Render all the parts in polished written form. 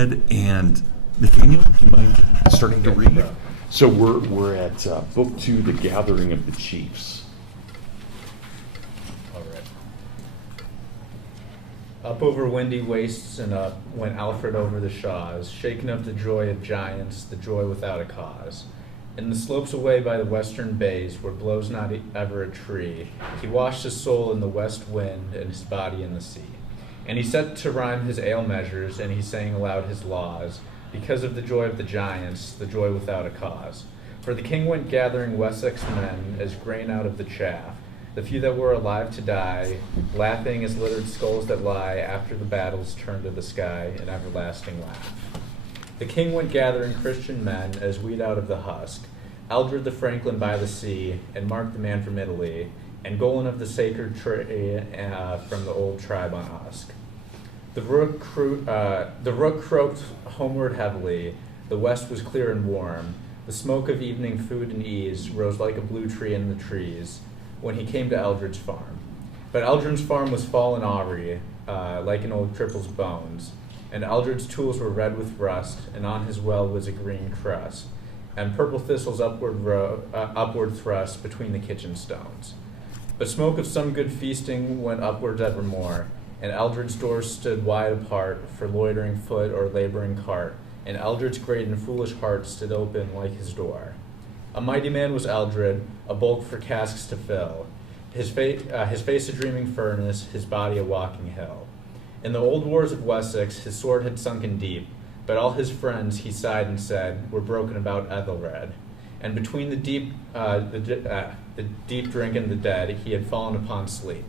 ahead and, Nathaniel, do you mind starting to read? So we're at Book 2, The Gathering of the Chiefs. All right. Up over windy wastes and up went Alfred over the shaws, shaken of the joy of giants, the joy without a cause. In the slopes away by the western bays, where blows not ever a tree, he washed his soul in the west wind and his body in the sea. And he set to rhyme his ale measures, and he sang aloud his laws, because of the joy of the giants, the joy without a cause. For the king went gathering Wessex men as grain out of the chaff, the few that were alive to die, laughing as littered skulls that lie after the battles turn to the sky, an everlasting laugh. The king went gathering Christian men as wheat out of the husk, Eldred the franklin by the sea, and Mark the man from Italy, and Golan of the sacred tree from the old tribe on Usk. The rook croaked homeward heavily, the west was clear and warm, the smoke of evening food and ease rose like a blue tree in the trees, when he came to Eldred's farm. But Eldred's farm was fallen awry, like an old cripple's bones, and Eldred's tools were red with rust, and on his well was a green crust, and purple thistles upward thrust between the kitchen stones. But smoke of some good feasting went upwards evermore, and Eldred's doors stood wide apart for loitering foot or laboring cart, and Eldred's great and foolish heart stood open like his door. A mighty man was Eldred, a bulk for casks to fill, his face a dreaming furnace, his body a walking hill. In the old wars of Wessex, his sword had sunken deep, but all his friends, he sighed and said, were broken about Ethelred. And between the deep drink and the dead, he had fallen upon sleep.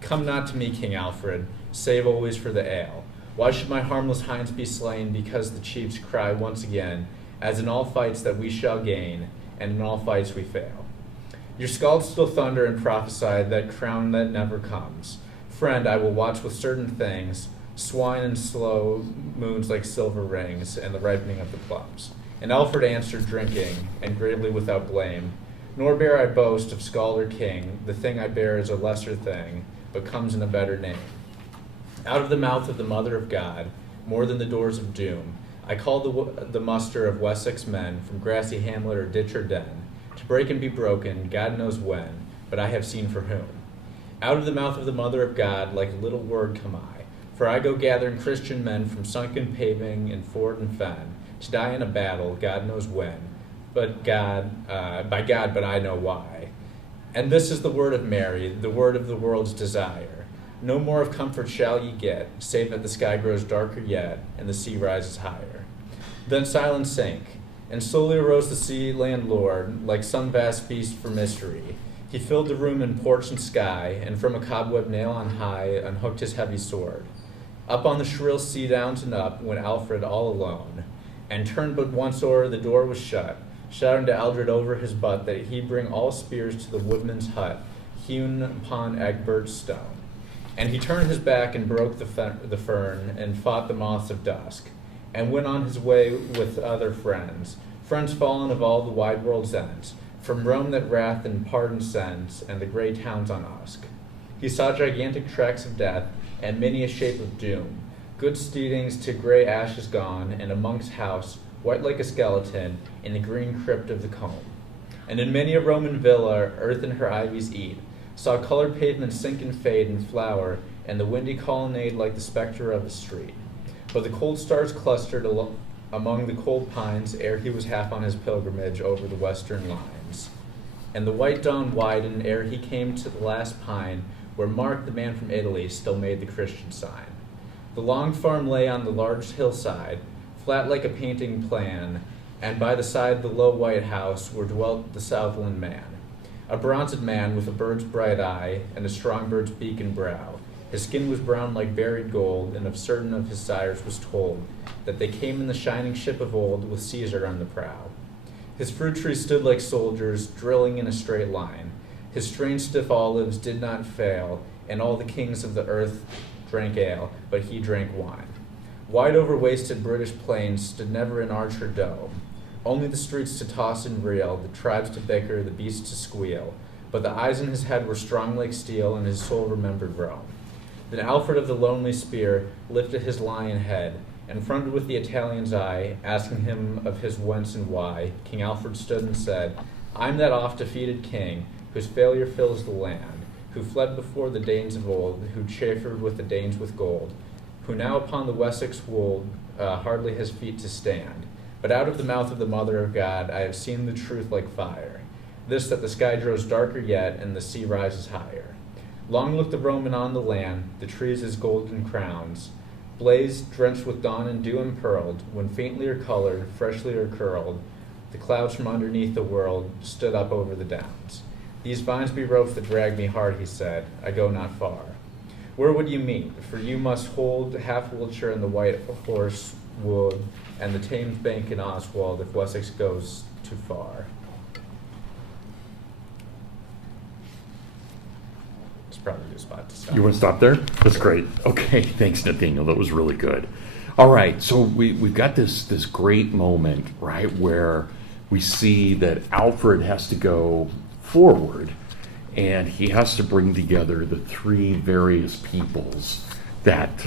Come not to me, King Alfred, save always for the ale. Why should my harmless hinds be slain because the chiefs cry once again, as in all fights that we shall gain, and in all fights we fail? Your scalds still thunder and prophesy that crown that never comes. Friend, I will watch with certain things, swine and slow moons like silver rings, and the ripening of the plums. And Alfred answered, drinking, and gravely without blame, nor bear I boast of scald or king, the thing I bear is a lesser thing, but comes in a better name. Out of the mouth of the Mother of God, more than the doors of doom, I call the muster of Wessex men from grassy hamlet or ditch or den, to break and be broken, God knows when, but I have seen for whom. Out of the mouth of the Mother of God, like a little word come I, for I go gathering Christian men from sunken paving and ford and fen, to die in a battle, God knows when, but by God, but I know why. And this is the word of Mary, the word of the world's desire. No more of comfort shall ye get, save that the sky grows darker yet, and the sea rises higher. Then silence sank, and slowly arose the sea landlord, like some vast beast for mystery. He filled the room in porch and sky, and from a cobweb nail on high unhooked his heavy sword. Up on the shrill sea downs and up went Alfred all alone, and turned but once o'er the door was shut, shouting to Eldred over his butt that he bring all spears to the woodman's hut, hewn upon Egbert's stone. And he turned his back and broke the fern, and fought the moths of dusk, and went on his way with other friends fallen of all the wide world's ends, from Rome that wrath and pardon sends, and the grey towns on Usk. He saw gigantic tracks of death, and many a shape of doom, good steedings to grey ashes gone, and a monk's house, white like a skeleton, in the green crypt of the combe. And in many a Roman villa, earth and her ivies eat, saw colored pavements sink and fade and flower, and the windy colonnade like the spectre of a street. But the cold stars clustered among the cold pines ere he was half on his pilgrimage over the western lines. And the white dawn widened ere he came to the last pine, where Mark, the man from Italy, still made the Christian sign. The long farm lay on the large hillside, flat like a painting plan, and by the side the low white house where dwelt the Southland man. A bronzed man with a bird's bright eye and a strong bird's beak and brow. His skin was brown like buried gold, and of certain of his sires was told that they came in the shining ship of old with Caesar on the prow. His fruit trees stood like soldiers, drilling in a straight line. His strange stiff olives did not fail, and all the kings of the earth drank ale, but he drank wine. Wide over-wasted British plains stood never in arch or dome, only the streets to toss and reel, the tribes to bicker, the beasts to squeal, but the eyes in his head were strong like steel, and his soul remembered Rome. Then Alfred of the lonely spear lifted his lion head, and fronted with the Italian's eye, asking him of his whence and why, King Alfred stood and said, I'm that oft-defeated king, whose failure fills the land, who fled before the Danes of old, who chaffered with the Danes with gold, who now upon the Wessex wold hardly has feet to stand. But out of the mouth of the Mother of God I have seen the truth like fire, this that the sky grows darker yet, and the sea rises higher. Long looked the Roman on the land, the trees as golden crowns, blazed, drenched with dawn and dew impearled, when faintly or colored, freshly or curled, the clouds from underneath the world stood up over the downs. These vines be ropes that drag me hard, he said, I go not far. Where would you meet? For you must hold half Wiltshire and the white horse wood, and the Thames bank in Oswald, if Wessex goes too far. It's probably a good spot to stop. You want to stop there? That's great. Okay, thanks, Nathaniel. That was really good. All right, so we've got this great moment, right, where we see that Alfred has to go forward, and he has to bring together the three various peoples that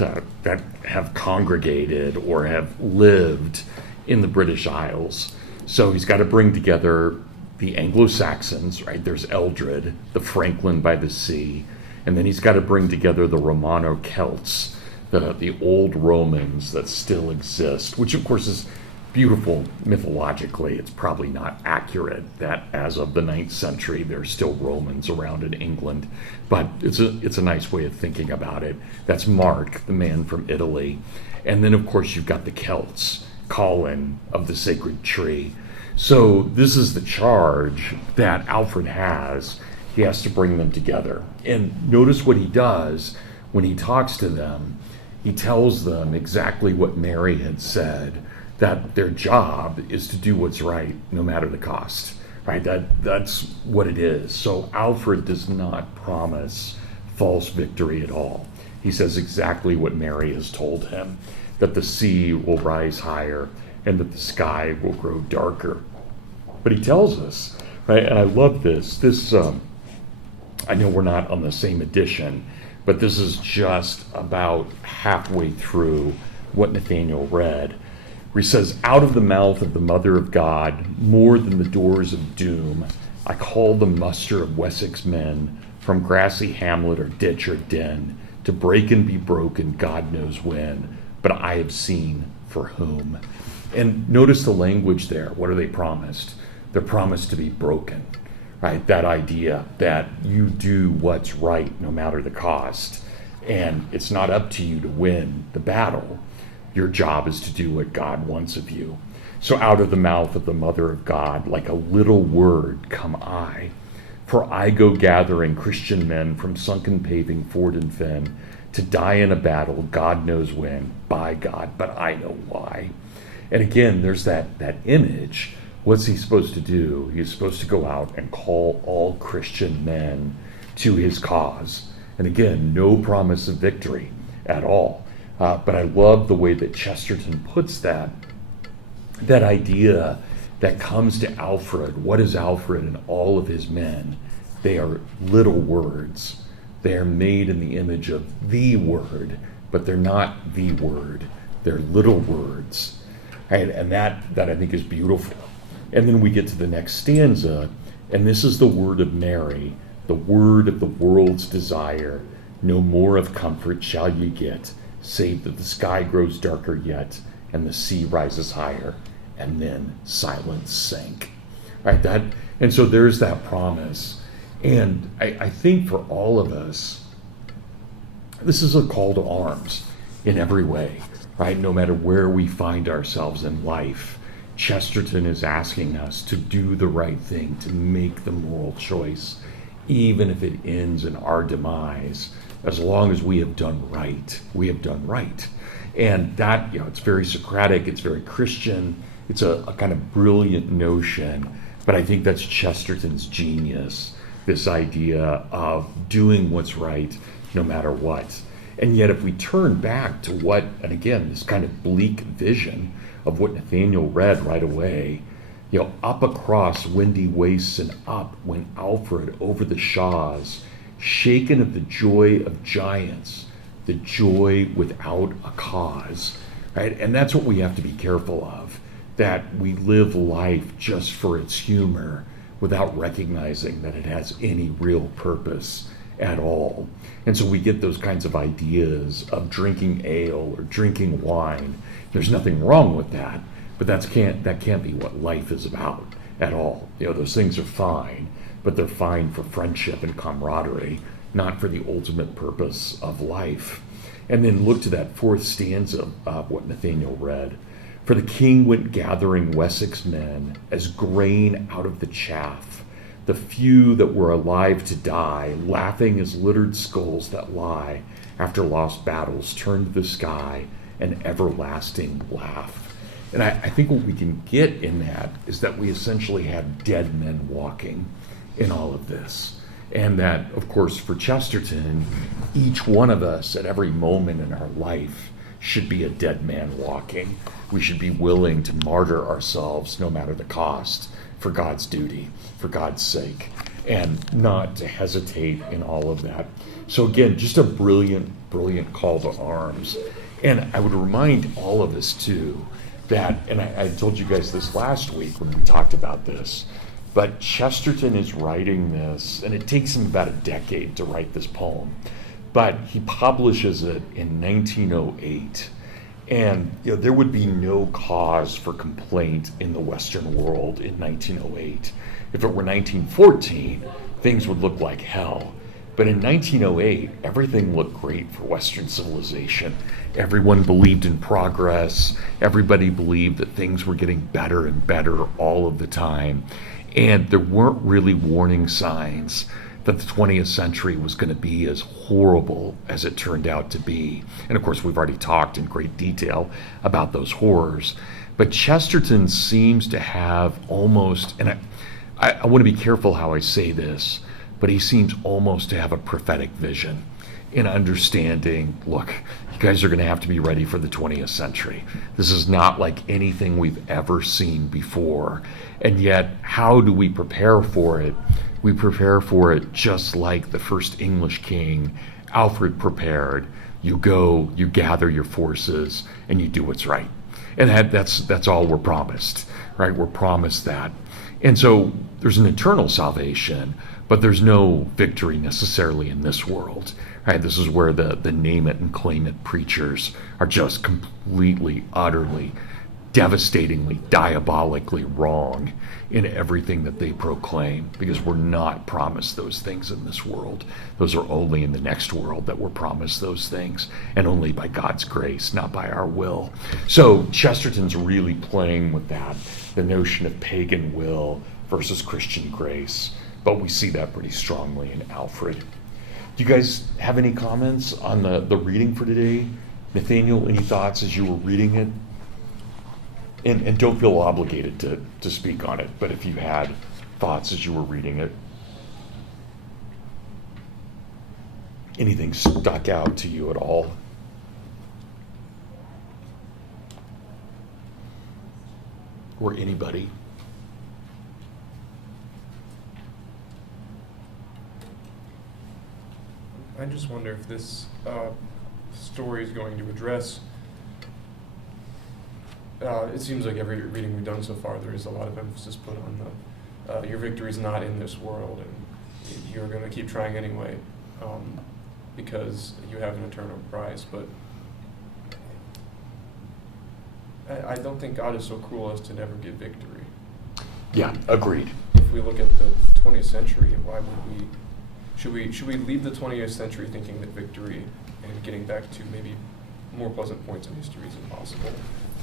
have congregated or have lived in the British Isles. So he's got to bring together the Anglo-Saxons, right? There's Eldred, the Franklin by the sea, and then he's got to bring together the Romano-Celts, the old Romans that still exist, which of course is beautiful mythologically. It's probably not accurate that as of the 9th century there's still Romans around in England, but it's a nice way of thinking about it. That's Mark, the man from Italy. And then of course you've got the Celts, Colin of the Sacred Tree. So this is the charge that Alfred has. He has to bring them together. And notice what he does when he talks to them. He tells them exactly what Mary had said, that their job is to do what's right no matter the cost, right? That's what it is. So Alfred does not promise false victory at all. He says exactly what Mary has told him, that the sea will rise higher and that the sky will grow darker. But he tells us, right, and I love this, I know we're not on the same edition, but this is just about halfway through what Nathaniel read, where he says, out of the mouth of the Mother of God, more than the doors of doom, I call the muster of Wessex men, from grassy hamlet or ditch or den, to break and be broken, God knows when, but I have seen for whom. And notice the language there. What are they promised? They're promised to be broken, right? That idea that you do what's right no matter the cost, and it's not up to you to win the battle. Your job is to do what God wants of you. So out of the mouth of the Mother of God, like a little word, come I. For I go gathering Christian men from sunken paving, ford and fen, to die in a battle, God knows when, by God, but I know why. And again, there's that image. What's he supposed to do? He's supposed to go out and call all Christian men to his cause. And again, no promise of victory at all. But I love the way that Chesterton puts that idea that comes to Alfred. What is Alfred and all of his men? They are little words. They are made in the image of the word, but they're not the word. They're little words. Right? And that I think is beautiful. And then we get to the next stanza, and this is the word of Mary, the word of the world's desire. No more of comfort shall ye get, save that the sky grows darker yet, and the sea rises higher, and then silence sank. Right? And so there's that promise. And I think for all of us, this is a call to arms in every way, right? No matter where we find ourselves in life, Chesterton is asking us to do the right thing, to make the moral choice, even if it ends in our demise. As long as we have done right, we have done right. And that, it's very Socratic, it's very Christian, it's a kind of brilliant notion, but I think that's Chesterton's genius, this idea of doing what's right no matter what. And yet if we turn back to what, and again, this kind of bleak vision of what Nathaniel read right away, up across windy wastes and up went Alfred over the shaws, shaken of the joy of giants, the joy without a cause. right? And that's what we have to be careful of, that we live life just for its humor without recognizing that it has any real purpose at all. And so we get those kinds of ideas of drinking ale or drinking wine. There's nothing wrong with that, but that can't be what life is about at all. Those things are fine, but they're fine for friendship and camaraderie, not for the ultimate purpose of life. And then look to that fourth stanza of what Nathaniel read. For the king went gathering Wessex men as grain out of the chaff, the few that were alive to die, laughing as littered skulls that lie after lost battles turn to the sky, an everlasting laugh. And I think what we can get in that is that we essentially have dead men walking in all of this. And that, of course, for Chesterton, each one of us at every moment in our life should be a dead man walking. We should be willing to martyr ourselves, no matter the cost, for God's duty, for God's sake, and not to hesitate in all of that. So again, just a brilliant, brilliant call to arms. And I would remind all of us too, that, and I told you guys this last week when we talked about this, but Chesterton is writing this, and it takes him about a decade to write this poem, but he publishes it in 1908. And there would be no cause for complaint in the Western world in 1908. If it were 1914, things would look like hell. But in 1908, everything looked great for Western civilization. Everyone believed in progress. Everybody believed that things were getting better and better all of the time. And there weren't really warning signs that the 20th century was going to be as horrible as it turned out to be. And of course, we've already talked in great detail about those horrors. But Chesterton seems to have almost, and I want to be careful how I say this, but he seems almost to have a prophetic vision in understanding, look, you guys are going to have to be ready for the 20th century. This is not like anything we've ever seen before. And yet, how do we prepare for it? We prepare for it just like the first English king, Alfred, prepared. You go, you gather your forces, and you do what's right. And that's all we're promised, right? We're promised that. And so there's an eternal salvation, but there's no victory necessarily in this world, right? This is where the name it and claim it preachers are just completely, utterly, devastatingly, diabolically wrong in everything that they proclaim, because we're not promised those things in this world. Those are only in the next world that we're promised those things, and only by God's grace, not by our will. So Chesterton's really playing with that, the notion of pagan will versus Christian grace, but we see that pretty strongly in Alfred. Do you guys have any comments on the reading for today? Nathaniel, any thoughts as you were reading it? And don't feel obligated to speak on it, but if you had thoughts as you were reading it. Anything stuck out to you at all? Or anybody? I just wonder if this story is going to address. It seems like every reading we've done so far, there is a lot of emphasis put on your victory is not in this world, and you're going to keep trying anyway, because you have an eternal prize. But I don't think God is so cruel as to never give victory. Yeah, agreed. If we look at the 20th century, why would we? Should we leave the 20th century thinking that victory and getting back to maybe more pleasant points in history is impossible?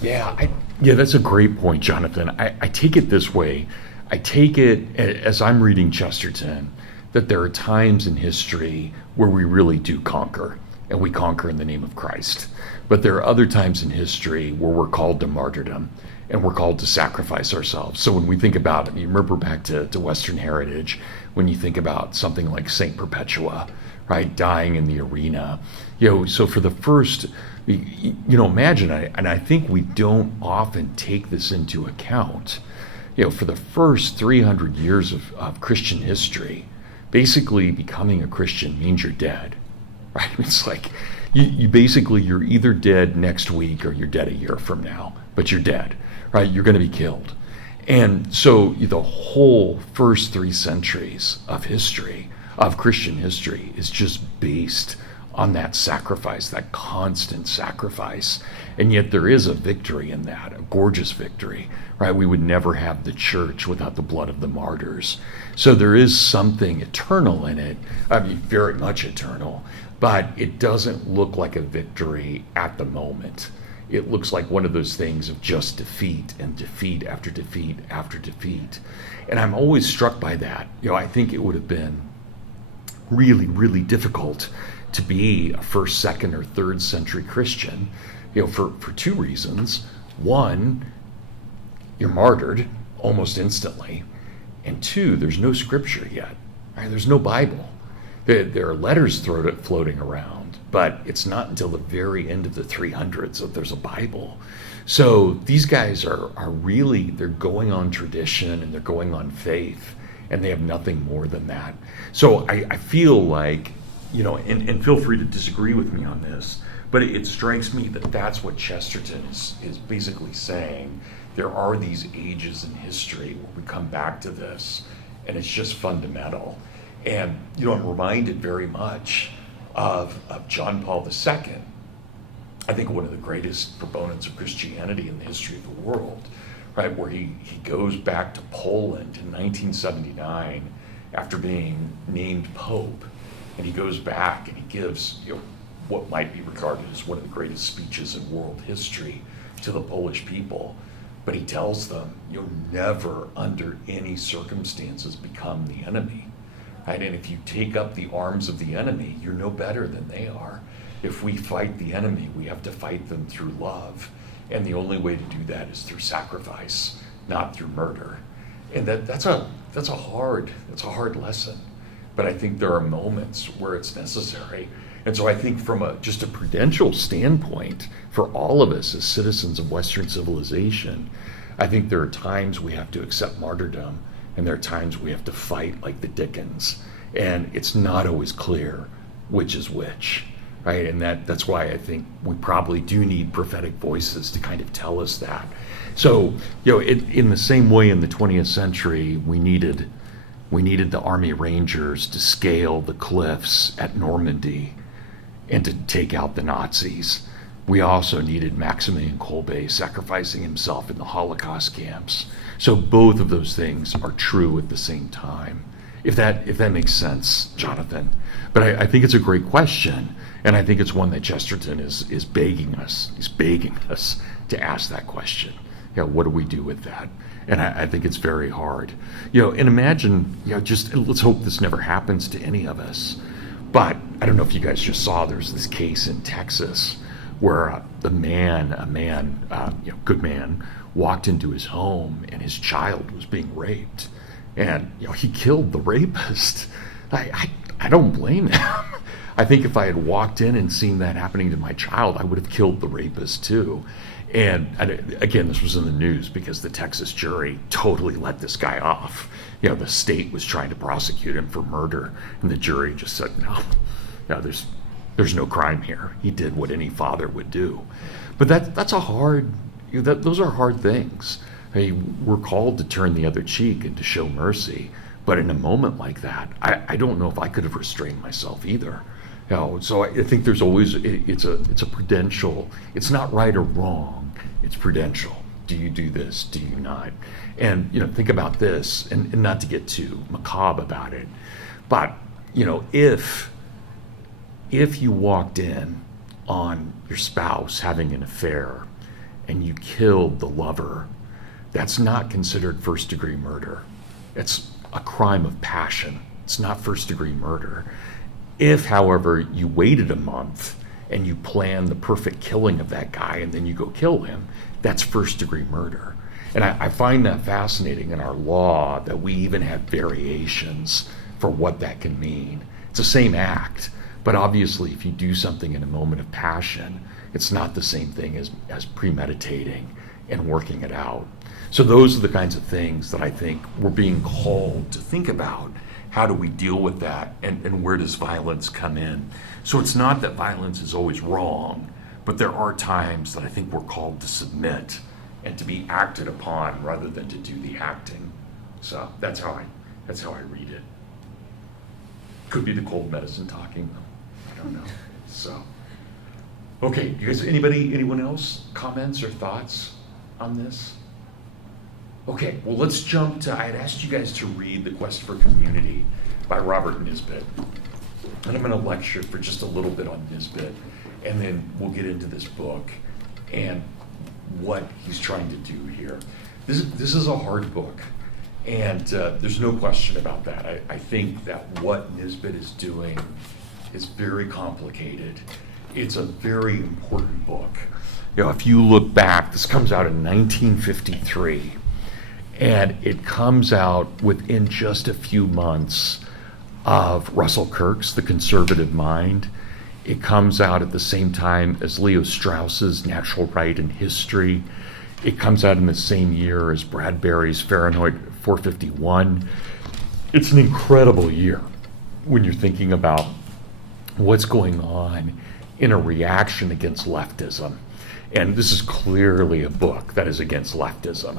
Yeah, that's a great point, Jonathan. I take it this way. I take it, as I'm reading Chesterton, that there are times in history where we really do conquer, and we conquer in the name of Christ. But there are other times in history where we're called to martyrdom, and we're called to sacrifice ourselves. So when we think about it, you remember back to Western heritage, when you think about something like Saint Perpetua, right, dying in the arena. So for the first, imagine, and I think we don't often take this into account, for the first 300 years of Christian history, basically becoming a Christian means you're dead, right? It's like, You basically, you're either dead next week or you're dead a year from now, but you're dead, right? You're going to be killed. And so the whole first 3 centuries of history, of Christian history, is just based on that sacrifice, that constant sacrifice. And yet there is a victory in that, a gorgeous victory, right? We would never have the church without the blood of the martyrs. So there is something eternal in it, I mean, very much eternal, but it doesn't look like a victory at the moment. It looks like one of those things of just defeat and defeat after defeat after defeat. And I'm always struck by that. I think it would have been really, really difficult to be a first, second, or third century Christian, for 2 reasons. One, you're martyred almost instantly. And 2, there's no scripture yet. Right? There's no Bible. There are letters floating around, but it's not until the very end of the 300s that there's a Bible. So these guys are really, they're going on tradition and they're going on faith, and they have nothing more than that. So I feel like, and feel free to disagree with me on this, but it strikes me that that's what Chesterton is basically saying. There are these ages in history where we come back to this, and it's just fundamental. And, I'm reminded very much of John Paul II, I think one of the greatest proponents of Christianity in the history of the world, right, where he goes back to Poland in 1979 after being named Pope, and he goes back and he gives what might be regarded as one of the greatest speeches in world history to the Polish people. But he tells them, you'll never under any circumstances become the enemy. Right? And if you take up the arms of the enemy, you're no better than they are. If we fight the enemy, we have to fight them through love. And the only way to do that is through sacrifice, not through murder. And that's a hard lesson. But I think there are moments where it's necessary. And so I think from just a prudential standpoint, for all of us as citizens of Western civilization, I think there are times we have to accept martyrdom, and there are times we have to fight like the Dickens. And it's not always clear which is which, right? And that's why I think we probably do need prophetic voices to kind of tell us that. So, in the same way in the 20th century, we needed the Army Rangers to scale the cliffs at Normandy and to take out the Nazis. We also needed Maximilian Kolbe sacrificing himself in the Holocaust camps. So both of those things are true at the same time. If that makes sense, Jonathan. But I think it's a great question, and I think it's one that Chesterton is begging us. He's begging us to ask that question. What do we do with that? And I think it's very hard. And imagine, just let's hope this never happens to any of us. But I don't know if you guys just saw, there's this case in Texas where a good man, walked into his home and his child was being raped. And, he killed the rapist. I don't blame him. I think if I had walked in and seen that happening to my child, I would have killed the rapist too. And again, this was in the news because the Texas jury totally let this guy off. The state was trying to prosecute him for murder, and the jury just said, no, there's no crime here. He did what any father would do. But those are hard things. We're called to turn the other cheek and to show mercy. But in a moment like that, I don't know if I could have restrained myself either. So I think there's always, it's a prudential, it's not right or wrong, it's prudential. Do you do this? Do you not? And, think about this, and not to get too macabre about it, but, if you walked in on your spouse having an affair and you killed the lover, that's not considered first-degree murder. It's a crime of passion. It's not first-degree murder. If, however, you waited a month and you planned the perfect killing of that guy and then you go kill him, that's first-degree murder. And I find that fascinating in our law that we even have variations for what that can mean. It's the same act, but obviously if you do something in a moment of passion, it's not the same thing as premeditating and working it out. So those are the kinds of things that I think we're being called to think about. how do we deal with that, and where does violence come in? So it's not that violence is always wrong, but there are times that I think we're called to submit and to be acted upon rather than to do the acting. So that's how I read it. Could be the cold medicine talking, though. I don't know. So, okay, you guys, anyone else comments or thoughts on this? Okay, well, let's jump to, I had asked you guys to read The Quest for Community by Robert Nisbet. And I'm going to lecture for just a little bit on Nisbet, and then we'll get into this book and what he's trying to do here. This is a hard book, and there's no question about that. I think that what Nisbet is doing is very complicated. It's a very important book. You know, if you look back, this comes out in 1953. And it comes out within just a few months of Russell Kirk's The Conservative Mind. It comes out at the same time as Leo Strauss's Natural Right and History. It comes out in the same year as Bradbury's Fahrenheit 451. It's an incredible year when you're thinking about what's going on in a reaction against leftism. And this is clearly a book that is against leftism.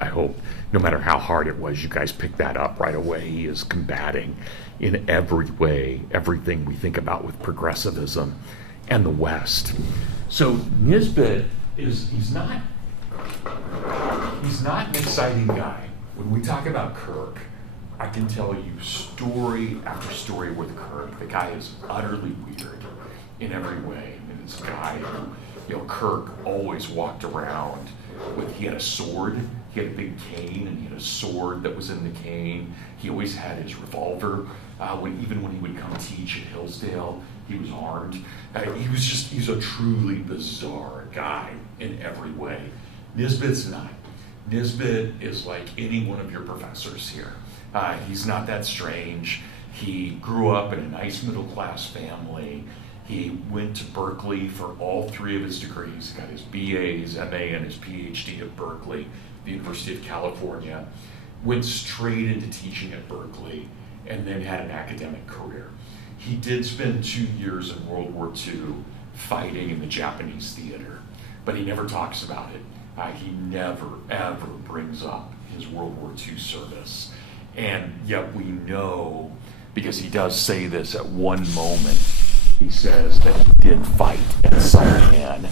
I hope, no matter how hard it was, you guys picked that up right away. He is combating in every way everything we think about with progressivism and the West. So Nisbet he's not an exciting guy. When we talk about Kirk, I can tell you story after story with Kirk. The guy is utterly weird in every way. I mean, this guy who, Kirk always walked around with, he had a sword, he had a big cane, and he had a sword that was in the cane. He always had his revolver. Even when he would come teach at Hillsdale, he was armed. He's a truly bizarre guy in every way. Nisbet's not. Nisbet is like any one of your professors here. He's not that strange. He grew up in a nice middle-class family. He went to Berkeley for all three of his degrees. He got his BA, his MA, and his PhD at Berkeley, the University of California. Went straight into teaching at Berkeley, and then had an academic career. He did spend 2 years in World War II fighting in the Japanese theater, but he never talks about it. He never, ever brings up his World War II service. And yet we know, because he does say this at one moment, he says that he did fight at Saipan,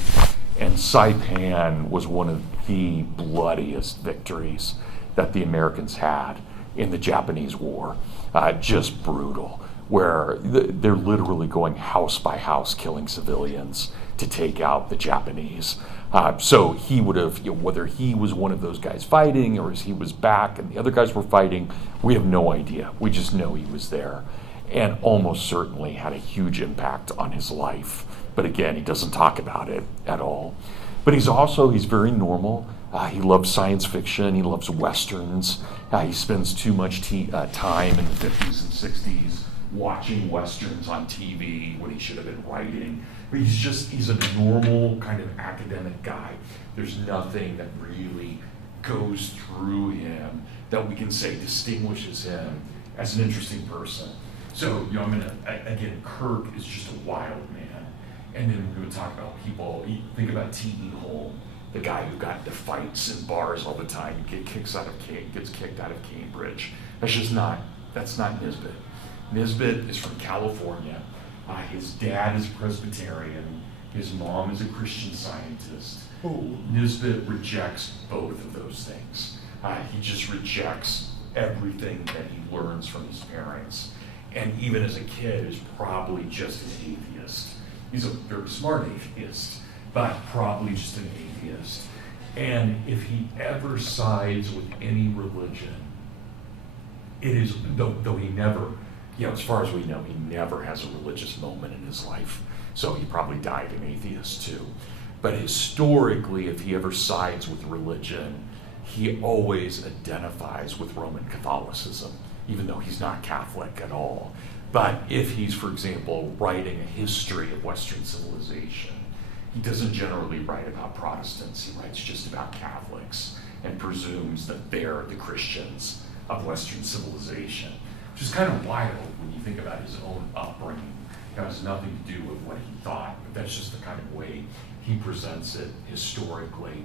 and Saipan was one of the bloodiest victories that the Americans had in the Japanese War. Just brutal, where they're literally going house by house killing civilians to take out the Japanese. So he would have, whether he was one of those guys fighting or as he was back and the other guys were fighting, we have no idea. We just know he was there, and almost certainly had a huge impact on his life. But again, he doesn't talk about it at all. But he's very normal. He loves science fiction. He loves Westerns. He spends too much time in the 50s and 60s watching Westerns on TV when he should have been writing. But he's a normal kind of academic guy. There's nothing that really goes through him that we can say distinguishes him as an interesting person. So, again, Kirk is just a wild man. And then we're going to talk about people. Think about T.E. Holm, the guy who got into fights in bars all the time, gets kicked out of Cambridge. That's not Nisbet. Nisbet is from California. His dad is Presbyterian. His mom is a Christian Scientist. Nisbet rejects both of those things. He just rejects everything that he learns from his parents. And even as a kid, is probably just an atheist. He's a very smart atheist, but probably just an atheist. And if he ever sides with any religion, it is, though he never, as far as we know, he never has a religious moment in his life. So he probably died an atheist too. But historically, if he ever sides with religion, he always identifies with Roman Catholicism, even though he's not Catholic at all. But if he's, for example, writing a history of Western civilization, he doesn't generally write about Protestants. He writes just about Catholics and presumes that they're the Christians of Western civilization. which is kind of wild when you think about his own upbringing. It has nothing to do with what he thought, but that's just the kind of way he presents it historically.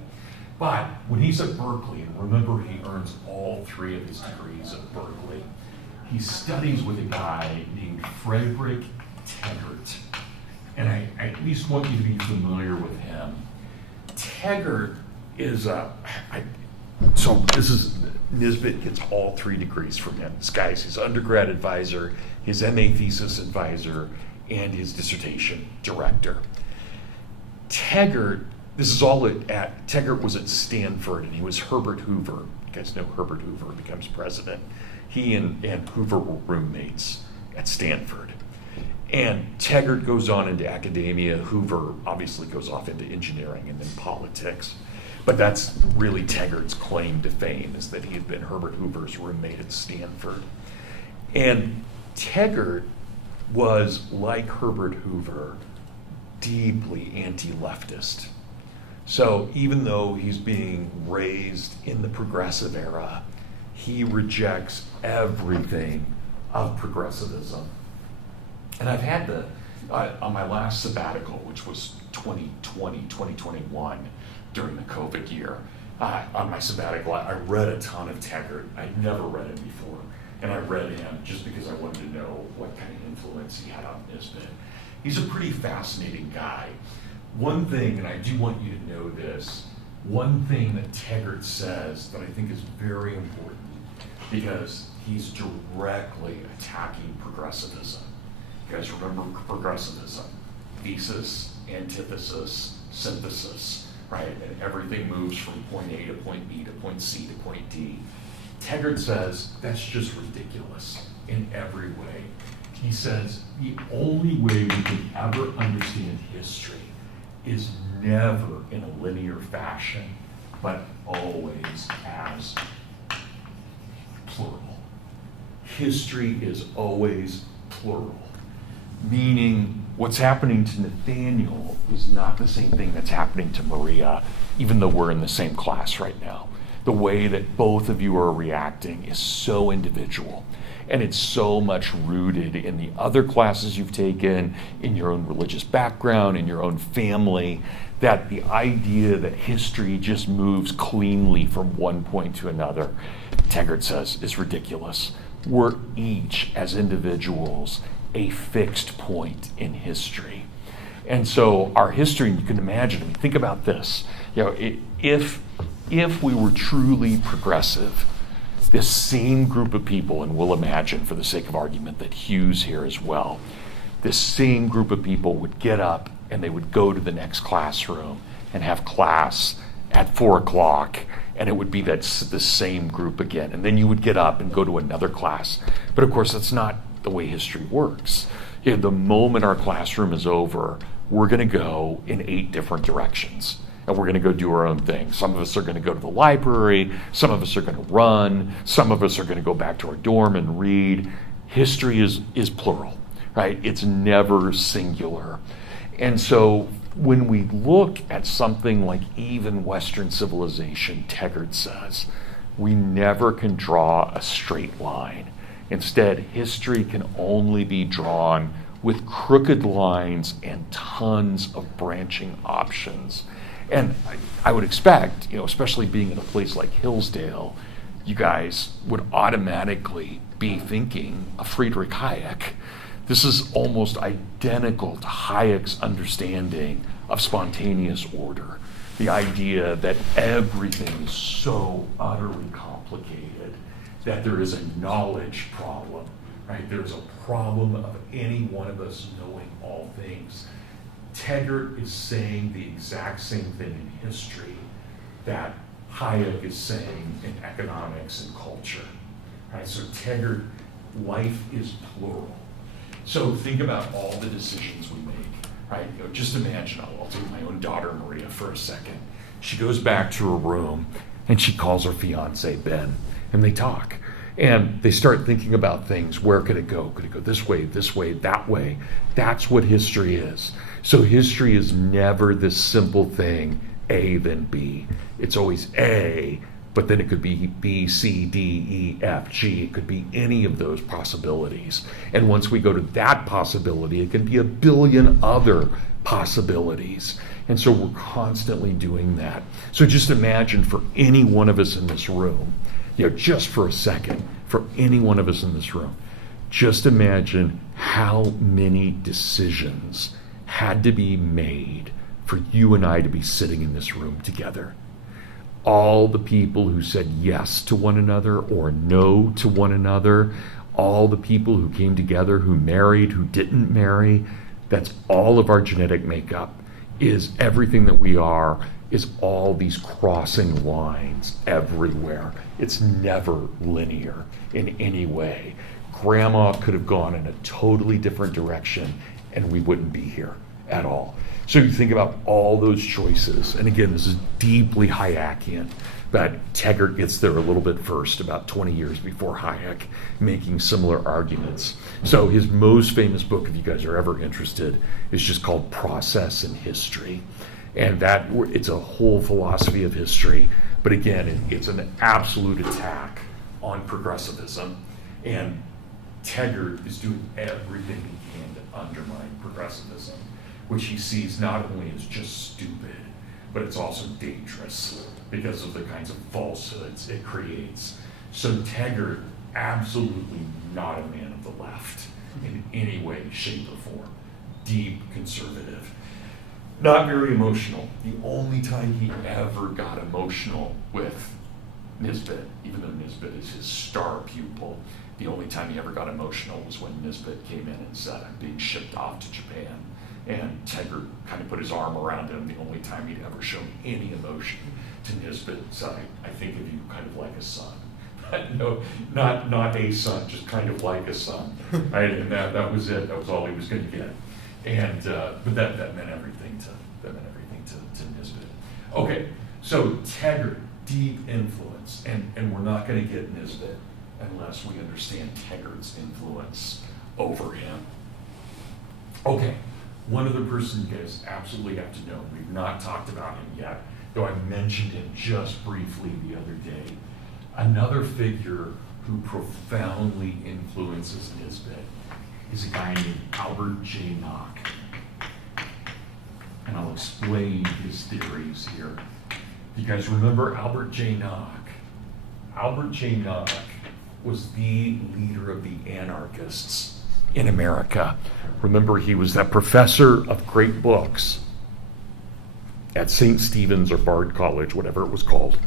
But when he's at Berkeley, and remember he earns all 3 of his degrees at Berkeley, he studies with a guy named Frederick Teggart. And I at least want you to be familiar with him. Teggart is so this is, Nisbet gets all 3 degrees from him. This guy's his undergrad advisor, his MA thesis advisor, and his dissertation director. Teggart, this is all Teggart was at Stanford, and he was Herbert Hoover. You guys know Herbert Hoover becomes president. He and Hoover were roommates at Stanford. And Teggart goes on into academia. Hoover obviously goes off into engineering and then politics. But that's really Teggart's claim to fame, is that he had been Herbert Hoover's roommate at Stanford. And Teggart was, like Herbert Hoover, deeply anti-leftist. So even though he's being raised in the progressive era, he rejects everything of progressivism. And I've had on my last sabbatical, which was 2021, during the COVID year, on my sabbatical, I read a ton of Teggart. I'd never read him before. And I read him just because I wanted to know what kind of influence he had on Nisbet. He's a pretty fascinating guy. One thing, and I do want you to know this, one thing that Teggart says that I think is very important, because he's directly attacking progressivism. You guys remember progressivism? Thesis, antithesis, synthesis, right? And everything moves from point A to point B to point C to point D. Teggart says that's just ridiculous in every way. He says the only way we can ever understand history is never in a linear fashion, but always as plural. History is always plural, meaning what's happening to Nathaniel is not the same thing that's happening to Maria, even though we're in the same class right now. The way that both of you are reacting is so individual, and it's so much rooted in the other classes you've taken, in your own religious background, in your own family, that the idea that history just moves cleanly from one point to another, Teggart says, is ridiculous. We're each, as individuals, a fixed point in history. And so our history, you can imagine, I mean, think about this. If we were truly progressive, this same group of people, and we'll imagine for the sake of argument that Hugh's here as well, this same group of people would get up and they would go to the next classroom and have class at 4:00, and it would be the same group again. And then you would get up and go to another class. But of course, that's not the way history works. The moment our classroom is over, we're going to go in 8 different directions. And we're going to go do our own thing. Some of us are going to go to the library. Some of us are going to run. Some of us are going to go back to our dorm and read. History is plural, right? It's never singular. And so when we look at something like even Western civilization, Teggart says, we never can draw a straight line. Instead, history can only be drawn with crooked lines and tons of branching options. And I would expect, especially being in a place like Hillsdale, you guys would automatically be thinking of Friedrich Hayek. This is almost identical to Hayek's understanding of spontaneous order. The idea that everything is so utterly complicated that there is a knowledge problem, right? There's a problem of any one of us knowing all things. Teggart is saying the exact same thing in history that Hayek is saying in economics and culture, right? So Teggart, life is plural. So think about all the decisions we make, right? Just imagine, I'll take my own daughter, Maria, for a second. She goes back to her room and she calls her fiance, Ben, and they talk. And they start thinking about things. Where could it go? Could it go this way, that way? That's what history is. So history is never this simple thing, A then B. It's always A, but but then it could be B, C, D, E, F, G. It could be any of those possibilities. And once we go to that possibility, it can be a billion other possibilities. And so we're constantly doing that. So just imagine for any one of us in this room, just for a second, for any one of us in this room, just imagine how many decisions had to be made for you and I to be sitting in this room together. All the people who said yes to one another or no to one another, all the people who came together, who married, who didn't marry, that's all of our genetic makeup, is everything that we are, is all these crossing lines everywhere. It's never linear in any way. Grandma could have gone in a totally different direction and we wouldn't be here at all. So you think about all those choices, and again, this is deeply Hayekian, but Teggart gets there a little bit first, about 20 years before Hayek, making similar arguments. So his most famous book, if you guys are ever interested, is just called Process and History. And it's a whole philosophy of history, but again, it's an absolute attack on progressivism. And Teggart is doing everything he can to undermine progressivism, which he sees not only as just stupid, but it's also dangerous because of the kinds of falsehoods it creates. So Teggart, absolutely not a man of the left in any way, shape, or form. Deep conservative. Not very emotional. The only time he ever got emotional with Nisbet, even though Nisbet is his star pupil, the only time he ever got emotional was when Nisbet came in and said, "I'm being shipped off to Japan." And Teggart kind of put his arm around him. The only time he'd ever shown any emotion to Nisbet said, "I think of you kind of like a son." No, not a son, just kind of like a son. Right? And that was it. That was all he was going to get. And but that meant everything to Nisbet. Okay, so Teggart, deep influence, and we're not going to get Nisbet unless we understand Teggart's influence over him. Okay. One other person you guys absolutely have to know, we've not talked about him yet, though I mentioned him just briefly the other day. Another figure who profoundly influences Nisbet is a guy named Albert J. Nock. And I'll explain his theories here. You guys remember Albert J. Nock? Albert J. Nock was the leader of the anarchists in America. Remember, he was that professor of great books at St. Stephen's or Bard College, whatever it was called.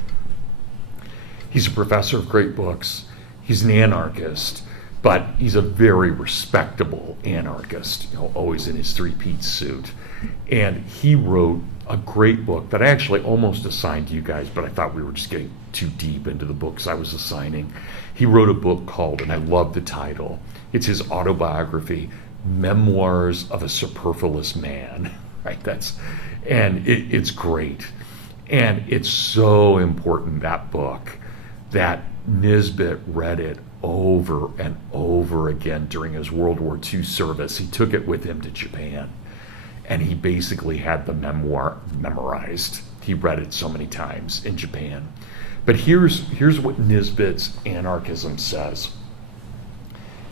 He's a professor of great books. He's an anarchist, but he's a very respectable anarchist, always in his three-piece suit. And he wrote a great book that I actually almost assigned to you guys, but I thought we were just getting too deep into the books I was assigning. He wrote a book called, and I love the title, it's his autobiography, Memoirs of a Superfluous Man. Right? It's great. And it's so important, that book, that Nisbet read it over and over again during his World War II service. He took it with him to Japan, and he basically had the memoir memorized. He read it so many times in Japan. But here's what Nisbet's anarchism says.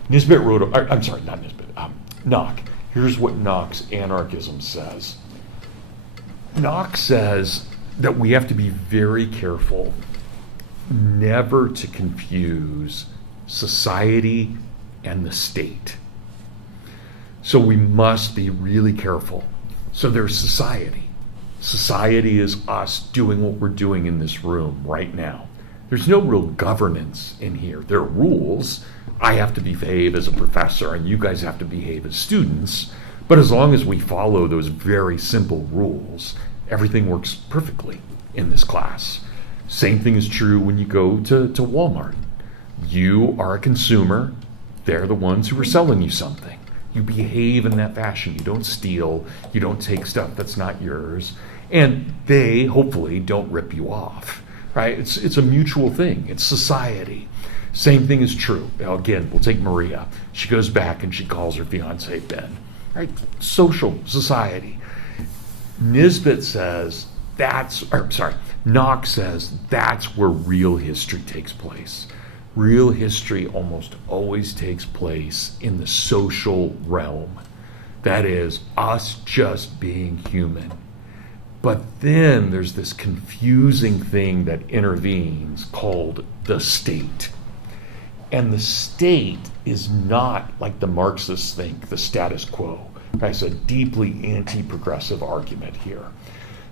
Nisbet wrote, I'm sorry, not Nisbet, Nock. Here's what Nock's anarchism says. Nock says that we have to be very careful never to confuse society and the state. So we must be really careful. So there's society. Society is us doing what we're doing in this room right now. There's no real governance in here. There are rules. I have to behave as a professor, and you guys have to behave as students. But as long as we follow those very simple rules, everything works perfectly in this class. Same thing is true when you go to Walmart. You are a consumer. They're the ones who are selling you something. You behave in that fashion. You don't steal. You don't take stuff that's not yours. And they, hopefully, don't rip you off. Right? It's a mutual thing. It's society. Same thing is true. Now, again, we'll take Maria. She goes back and she calls her fiance Ben. Right? Nock says that's where real history takes place. Real history almost always takes place in the social realm. That is, us just being human. But then there's this confusing thing that intervenes called the state. And the state is not like the Marxists think, the status quo. That's a deeply anti-progressive argument here.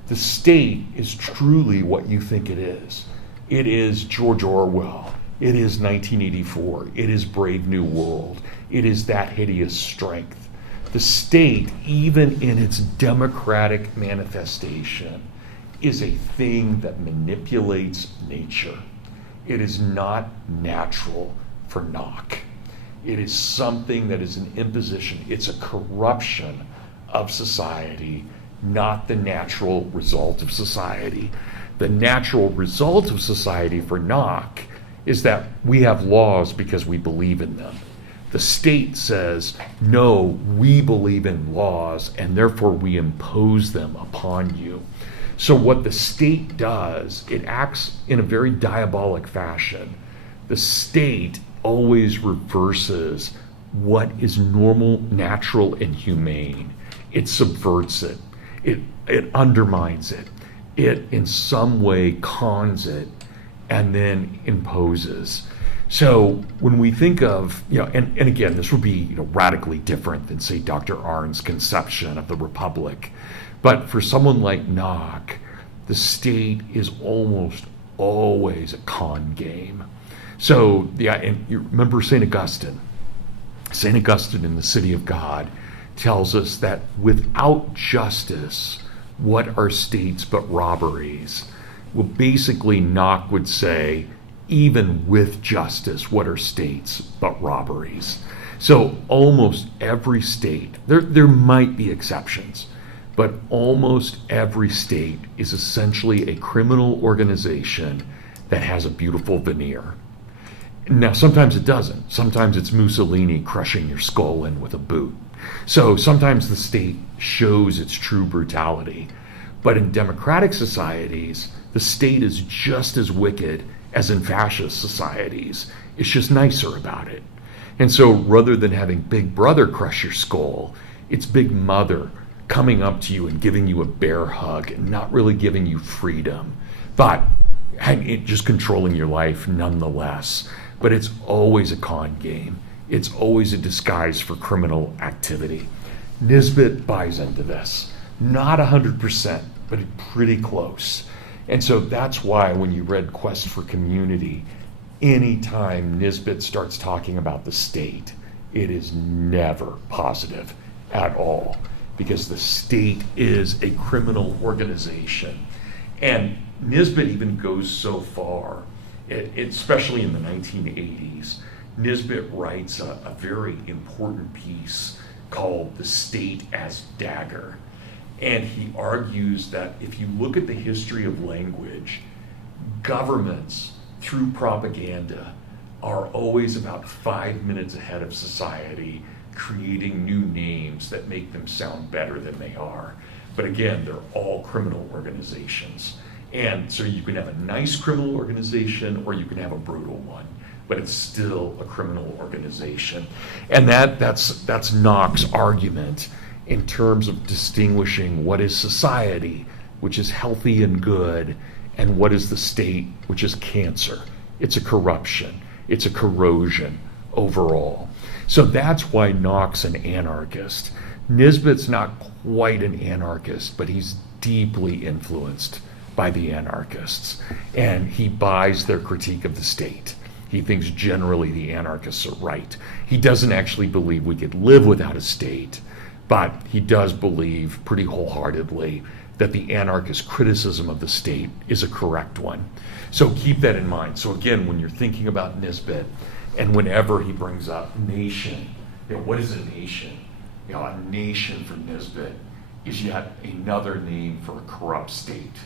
The state is truly what you think it is. It is George Orwell. It is 1984. It is Brave New World. It is that hideous strength. The state, even in its democratic manifestation, is a thing that manipulates nature. It is not natural for Nock. It is something that is an imposition. It's a corruption of society, not the natural result of society. The natural result of society for Nock is that we have laws because we believe in them. The state says, no, we believe in laws and therefore we impose them upon you. So what the state does, it acts in a very diabolic fashion. The state always reverses what is normal, natural, and humane. It subverts it. It undermines it. It in some way cons it and then imposes. So when we think of, and again, this would be radically different than, say, Dr. Arndt's conception of the Republic. But for someone like Nock, the state is almost always a con game. So, and you remember St. Augustine. St. Augustine in the City of God tells us that without justice, what are states but robberies? Well, basically, Nock would say, even with justice, what are states but robberies? So almost every state, there might be exceptions, but almost every state is essentially a criminal organization that has a beautiful veneer. Now, sometimes it doesn't. Sometimes it's Mussolini crushing your skull in with a boot. So sometimes the state shows its true brutality. But in democratic societies, the state is just as wicked as in fascist societies. It's just nicer about it. And so rather than having Big Brother crush your skull, it's Big Mother coming up to you and giving you a bear hug and not really giving you freedom, but just controlling your life nonetheless. But it's always a con game. It's always a disguise for criminal activity. Nisbet buys into this. Not 100%, but pretty close. And so that's why when you read Quest for Community, anytime Nisbet starts talking about the state, it is never positive at all, because the state is a criminal organization. And Nisbet even goes so far, especially in the 1980s, Nisbet writes a very important piece called The State as Dagger. And he argues that if you look at the history of language, governments, through propaganda, are always about 5 minutes ahead of society, creating new names that make them sound better than they are. But again, they're all criminal organizations. And so you can have a nice criminal organization or you can have a brutal one, but it's still a criminal organization. And that's Nock's argument in terms of distinguishing what is society, which is healthy and good, and what is the state, which is cancer. It's a corruption. It's a corrosion overall. So that's why Nock's an anarchist. Nisbet's not quite an anarchist, but he's deeply influenced by the anarchists, and he buys their critique of the state. He thinks generally the anarchists are right. He doesn't actually believe we could live without a state, but he does believe pretty wholeheartedly that the anarchist criticism of the state is a correct one. So keep that in mind. So again, when you're thinking about Nisbet, and whenever he brings up nation, what is a nation? A nation for Nisbet is yet another name for a corrupt state.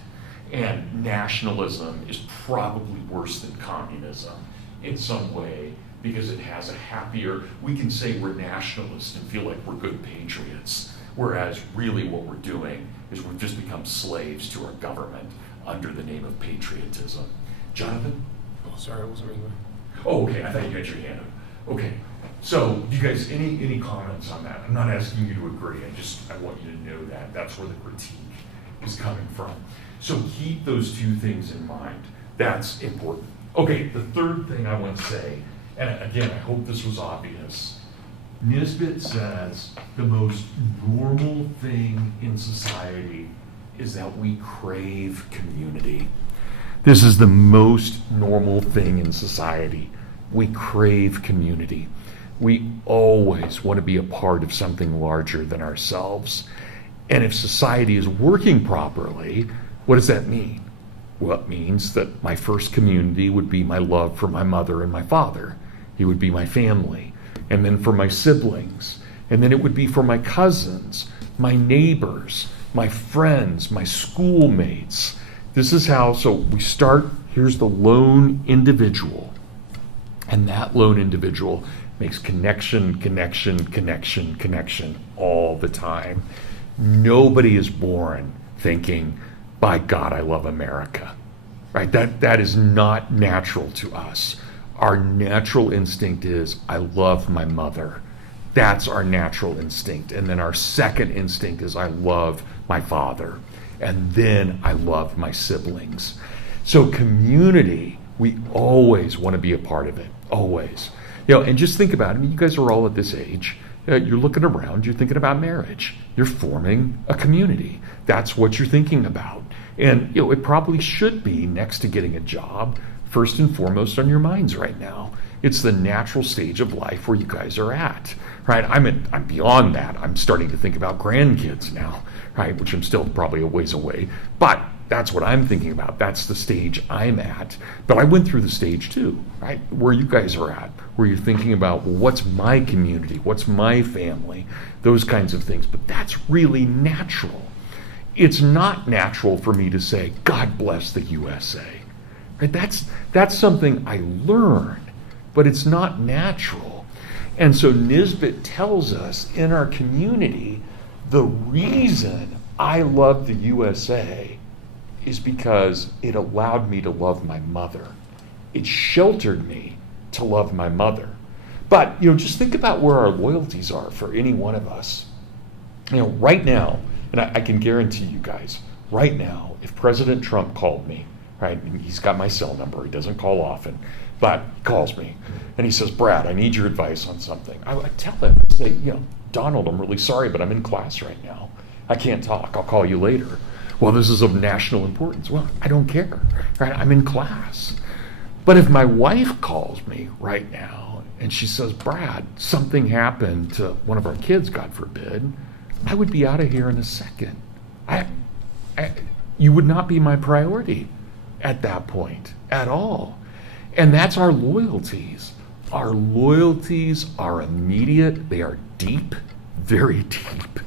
And nationalism is probably worse than communism in some way, because it has a happier, we can say we're nationalists and feel like we're good patriots, whereas really what we're doing is we've just become slaves to our government under the name of patriotism. Jonathan? Oh, sorry, I wasn't reading my... Oh, okay, I thought you had your hand up. Okay, so you guys, any comments on that? I'm not asking you to agree, I want you to know that. That's where the critique is coming from. So keep those two things in mind. That's important. Okay, the third thing I want to say, and again, I hope this was obvious. Nisbet says the most normal thing in society is that we crave community. This is the most normal thing in society. We crave community. We always want to be a part of something larger than ourselves. And if society is working properly, what does that mean? Well, it means that my first community would be my love for my mother and my father. He would be my family. And then for my siblings. And then it would be for my cousins, my neighbors, my friends, my schoolmates. This is how, so we start, here's the lone individual. And that lone individual makes connection all the time. Nobody is born thinking, by God, I love America. Right? That is not natural to us. Our natural instinct is, I love my mother. That's our natural instinct. And then our second instinct is, I love my father. And then I love my siblings. So community, we always want to be a part of it. Always. And just think about it. I mean, you guys are all at this age. You're looking around, you're thinking about marriage. You're forming a community. That's what you're thinking about. And it probably should be, next to getting a job, first and foremost on your minds right now. It's the natural stage of life where you guys are at, right? I'm beyond that. I'm starting to think about grandkids now, right? Which I'm still probably a ways away, but that's what I'm thinking about. That's the stage I'm at. But I went through the stage too, right? Where you guys are at, where you're thinking about, well, what's my community? What's my family? Those kinds of things. But that's really natural. It's not natural for me to say, God bless the USA. Right? That's something I learned, but it's not natural. And so Nisbet tells us in our community, the reason I love the USA is because it allowed me to love my mother. It sheltered me to love my mother. But, just think about where our loyalties are for any one of us. Right now, and I can guarantee you guys, right now, if President Trump called me, right, and he's got my cell number, he doesn't call often, but he calls me, and he says, Brad, I need your advice on something. I tell him, I say, Donald, I'm really sorry, but I'm in class right now. I can't talk. I'll call you later. Well, this is of national importance. Well, I don't care, right? I'm in class. But if my wife calls me right now and she says, Brad, something happened to one of our kids, God forbid, I would be out of here in a second. You would not be my priority at that point at all. And that's our loyalties. Our loyalties are immediate. They are deep, very deep.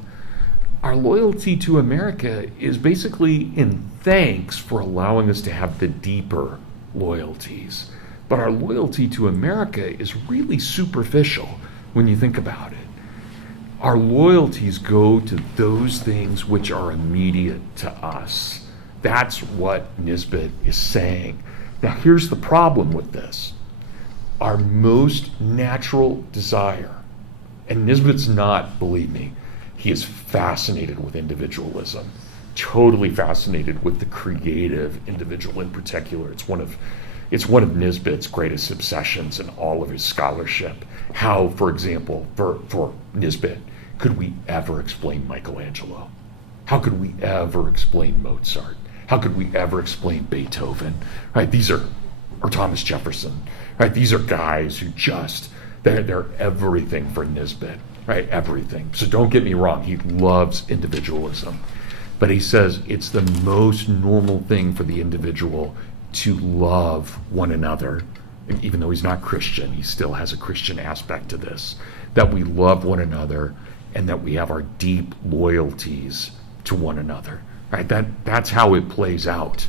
Our loyalty to America is basically in thanks for allowing us to have the deeper loyalties. But our loyalty to America is really superficial when you think about it. Our loyalties go to those things which are immediate to us. That's what Nisbet is saying. Now, here's the problem with this. Our most natural desire, and Nisbet's not, believe me, he is fascinated with individualism, totally fascinated with the creative individual in particular. It's one of Nisbet's greatest obsessions in all of his scholarship. How, for example, for Nisbet, could we ever explain Michelangelo? How could we ever explain Mozart? How could we ever explain Beethoven? Right? Or Thomas Jefferson. Right? These are guys who they're everything for Nisbet. Right? Everything. So don't get me wrong. He loves individualism. But he says it's the most normal thing for the individual to love one another. And even though he's not Christian, he still has a Christian aspect to this. That we love one another and that we have our deep loyalties to one another. Right? That's how it plays out.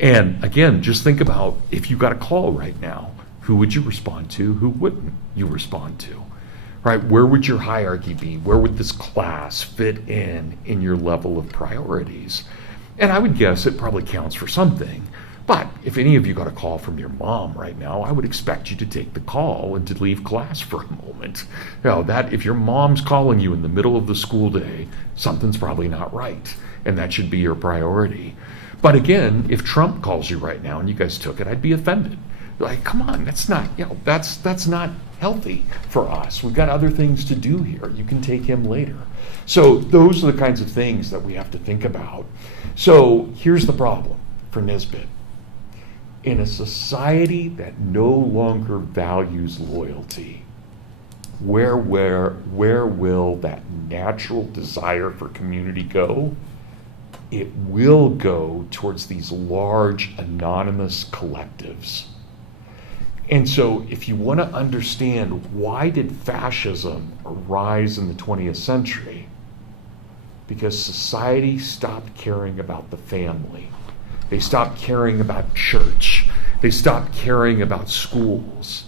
And again, just think about if you got a call right now, who would you respond to? Who wouldn't you respond to? Right? Where would your hierarchy be? Where would this class fit in your level of priorities? And I would guess it probably counts for something. But if any of you got a call from your mom right now, I would expect you to take the call and to leave class for a moment. That if your mom's calling you in the middle of the school day, something's probably not right, and that should be your priority. But again, if Trump calls you right now and you guys took it, I'd be offended. Like, come on, that's not healthy for us. We've got other things to do here. You can take him later. So those are the kinds of things that we have to think about. So here's the problem for Nisbet. In a society that no longer values loyalty, where will that natural desire for community go? It will go towards these large anonymous collectives. And so if you want to understand why did fascism arise in the 20th century, because society stopped caring about the family. They stopped caring about church. They stopped caring about schools.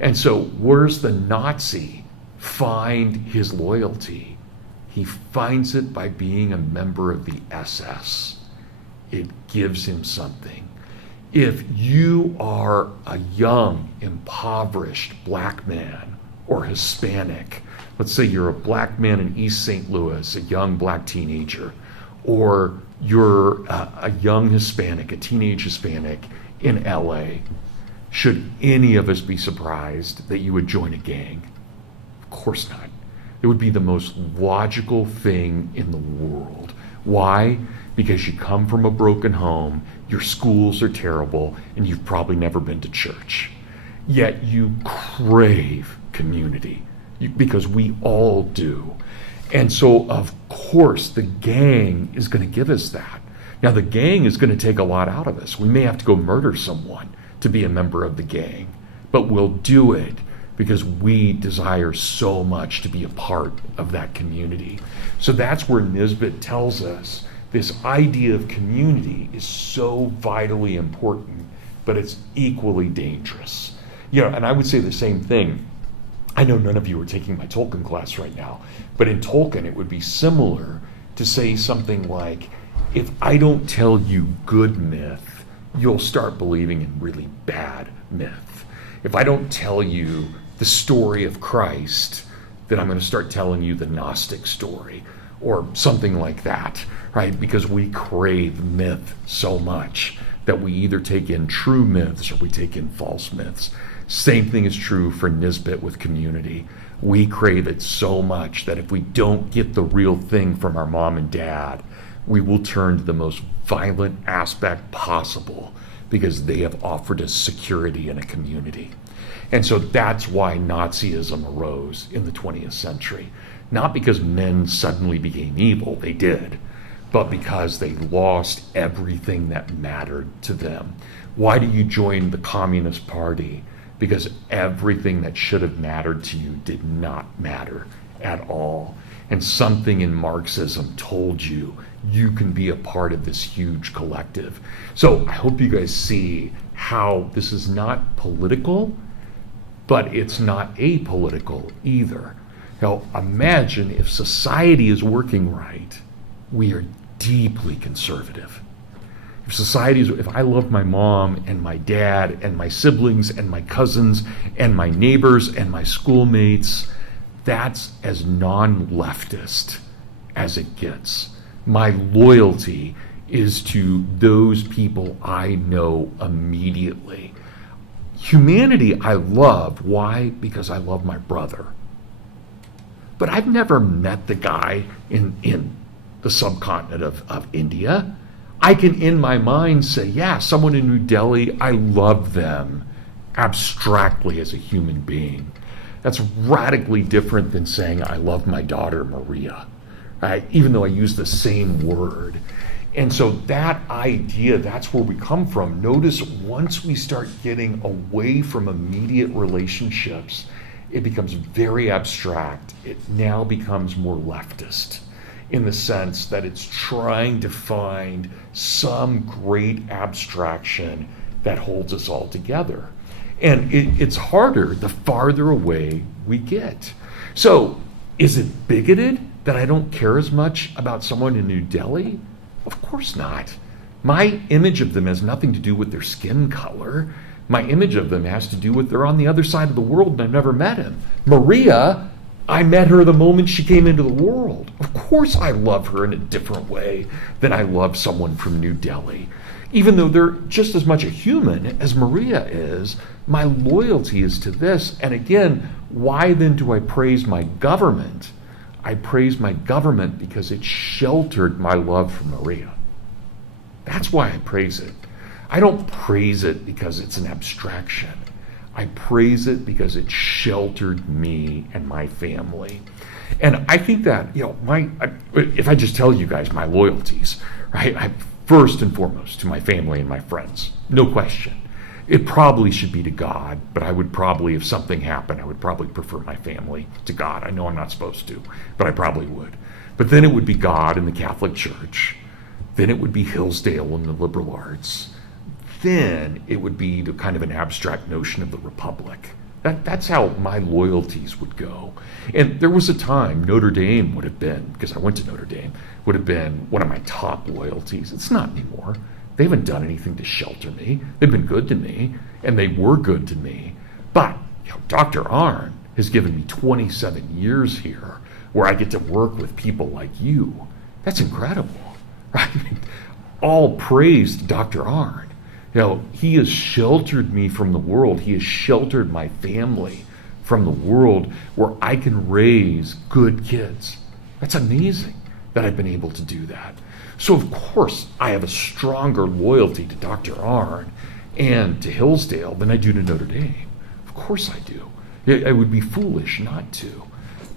And so where's the Nazi find his loyalty? He finds it by being a member of the SS. It gives him something. If you are a young, impoverished black man or Hispanic, let's say you're a black man in East St. Louis, a young black teenager, or you're a young Hispanic, a teenage Hispanic in LA, should any of us be surprised that you would join a gang? Of course not. It would be the most logical thing in the world. Why? Because you come from a broken home, your schools are terrible, and you've probably never been to church. Yet you crave community, because we all do. And so, of course, the gang is going to give us that. Now, the gang is going to take a lot out of us. We may have to go murder someone to be a member of the gang, but we'll do it because we desire so much to be a part of that community. So that's where Nisbet tells us this idea of community is so vitally important, but it's equally dangerous. And I would say the same thing. I know none of you are taking my Tolkien class right now, but in Tolkien it would be similar to say something like, if I don't tell you good myth, you'll start believing in really bad myth. If I don't tell you the story of Christ, then I'm going to start telling you the Gnostic story or something like that, right? Because we crave myth so much that we either take in true myths or we take in false myths. Same thing is true for Nisbet with community. We crave it so much that if we don't get the real thing from our mom and dad, we will turn to the most violent aspect possible because they have offered us security in a community. And so that's why Nazism arose in the 20th century. Not because men suddenly became evil, they did, but because they lost everything that mattered to them. Why do you join the Communist Party? Because everything that should have mattered to you did not matter at all. And something in Marxism told you you can be a part of this huge collective. So I hope you guys see how this is not political, but it's not apolitical either. Now imagine if society is working right, we are deeply conservative. If I love my mom and my dad and my siblings and my cousins and my neighbors and my schoolmates, that's as non-leftist as it gets. My loyalty is to those people I know immediately. Humanity I love. Why? Because I love my brother. But I've never met the guy in the subcontinent of India. I can, in my mind, say, yeah, someone in New Delhi, I love them abstractly as a human being. That's radically different than saying I love my daughter, Maria, right? Even though I use the same word. And so that idea, that's where we come from. Notice once we start getting away from immediate relationships, it becomes very abstract. It now becomes more leftist, in the sense that it's trying to find some great abstraction that holds us all together. And it's harder the farther away we get. So is it bigoted that I don't care as much about someone in New Delhi? Of course not. My image of them has nothing to do with their skin color. My image of them has to do with they're on the other side of the world and I've never met him. Maria, I met her the moment she came into the world. Of course I love her in a different way than I love someone from New Delhi. Even though they're just as much a human as Maria is, my loyalty is to this. And again, why then do I praise my government? I praise my government because it sheltered my love for Maria. That's why I praise it. I don't praise it because it's an abstraction. I praise it because it sheltered me and my family. And I think that, if I just tell you guys my loyalties, right? I first and foremost to my family and my friends, no question. It probably should be to God, but I would probably, if something happened, I would probably prefer my family to God. I know I'm not supposed to, but I probably would. But then it would be God and the Catholic Church. Then it would be Hillsdale and the liberal arts. Then it would be the kind of an abstract notion of the Republic. That's how my loyalties would go. And there was a time Notre Dame would have been, because I went to Notre Dame, would have been one of my top loyalties. It's not anymore. They haven't done anything to shelter me. They've been good to me, and they were good to me. But Dr. Arnn has given me 27 years here where I get to work with people like you. That's incredible, right? All praise to Dr. Arnn. He has sheltered me from the world. He has sheltered my family from the world where I can raise good kids. That's amazing that I've been able to do that. So of course I have a stronger loyalty to Dr. Arnn and to Hillsdale than I do to Notre Dame. Of course I do. I would be foolish not to.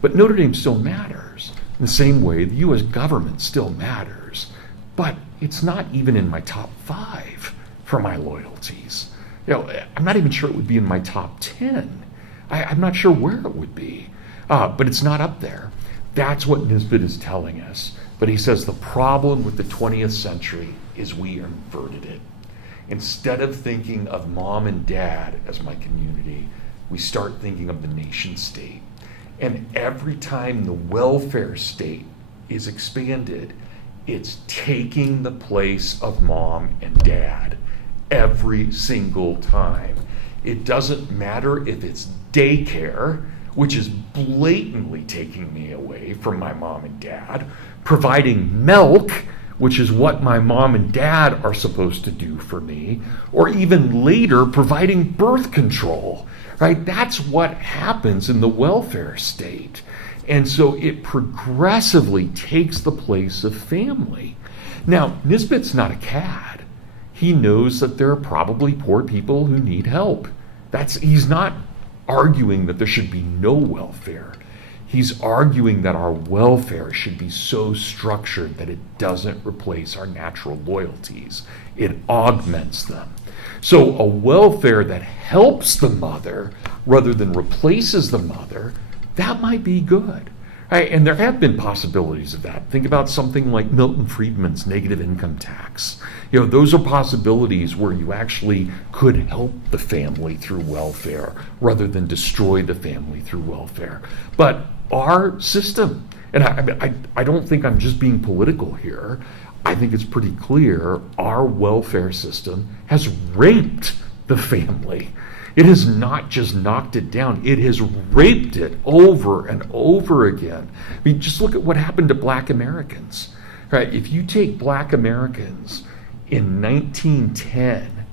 But Notre Dame still matters. In the same way, the U.S. government still matters. But it's not even in my top 5 for my loyalties. I'm not even sure it would be in my top 10. I'm not sure where it would be. But it's not up there. That's what Nisbet is telling us. But he says the problem with the 20th century is we inverted it. Instead of thinking of mom and dad as my community, we start thinking of the nation state. And every time the welfare state is expanded, it's taking the place of mom and dad every single time. It doesn't matter if it's daycare, which is blatantly taking me away from my mom and dad, providing milk, which is what my mom and dad are supposed to do for me, or even later providing birth control, right? That's what happens in the welfare state. And so it progressively takes the place of family. Now, Nisbet's not a cad. He knows that there are probably poor people who need help. He's not arguing that there should be no welfare. He's arguing that our welfare should be so structured that it doesn't replace our natural loyalties. It augments them. So a welfare that helps the mother rather than replaces the mother, that might be good. Right? And there have been possibilities of that. Think about something like Milton Friedman's negative income tax. Those are possibilities where you actually could help the family through welfare rather than destroy the family through welfare. But our system, and I don't think I'm just being political here, I think it's pretty clear our welfare system has raped the family. It has not just knocked it down, it has raped it over and over again. Just look at what happened to Black Americans. Right? If you take Black Americans in 1910,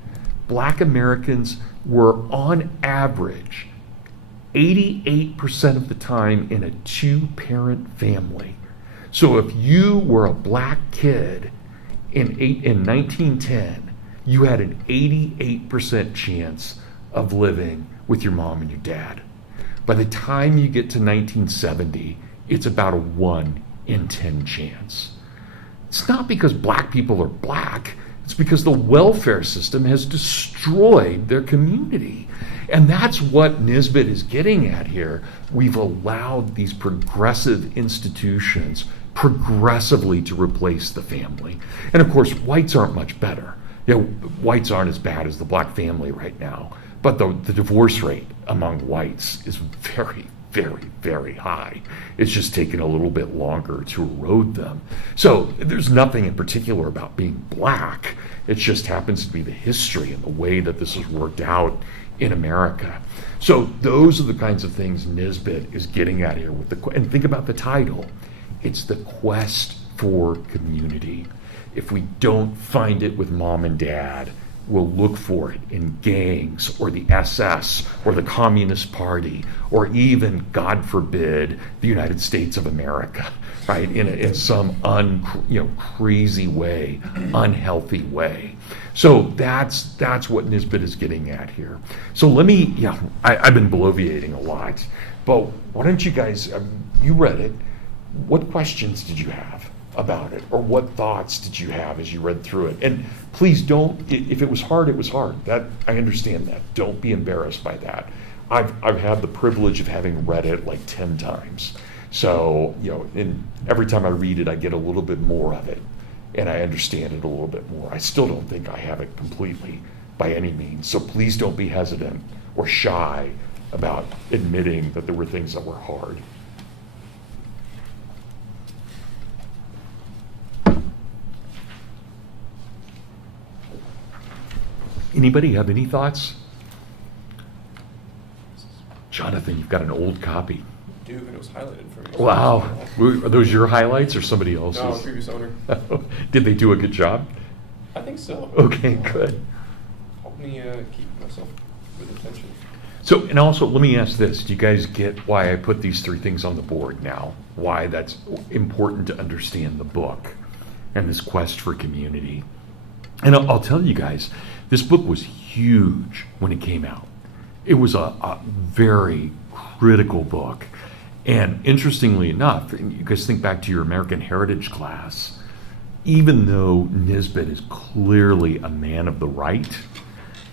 Black Americans were on average 88% of the time in a 2-parent family. So if you were a black kid in 1910, you had an 88% chance of living with your mom and your dad. By the time you get to 1970, it's about a 1 in 10 chance. It's not because black people are black, it's because the welfare system has destroyed their community. And that's what Nisbet is getting at here. We've allowed these progressive institutions progressively to replace the family. And of course, whites aren't much better. Whites aren't as bad as the black family right now. But the divorce rate among whites is very, very, very high. It's just taken a little bit longer to erode them. So there's nothing in particular about being black. It just happens to be the history and the way that this has worked out in America. So those are the kinds of things Nisbet is getting at here with and think about the title. It's the quest for community. If we don't find it with mom and dad, we'll look for it in gangs or the SS or the Communist Party or even, God forbid, the United States of America, right? In some crazy way, unhealthy way. So that's what Nisbet is getting at here. So let me, I've been bloviating a lot, but why don't you guys, you read it, what questions did you have about it, or what thoughts did you have as you read through it? And please don't, if it was hard, it was hard. That, I understand that. Don't be embarrassed by that. I've had the privilege of having read it like 10 times. So, and every time I read it, I get a little bit more of it, and I understand it a little bit more. I still don't think I have it completely by any means. So please don't be hesitant or shy about admitting that there were things that were hard. Anybody have any thoughts? Jonathan, you've got an old copy. I do, and it was highlighted for me. Wow. Are those your highlights or somebody else's? No, previous owner. Did they do a good job? I think so. Okay, good. Help me keep myself with attention. So, and also, let me ask this. Do you guys get why I put these three things on the board now? Why that's important to understand the book and this quest for community? And I'll tell you guys, this book was huge when it came out. It was a very critical book. And interestingly enough, you guys think back to your American Heritage class, even though Nisbet is clearly a man of the right,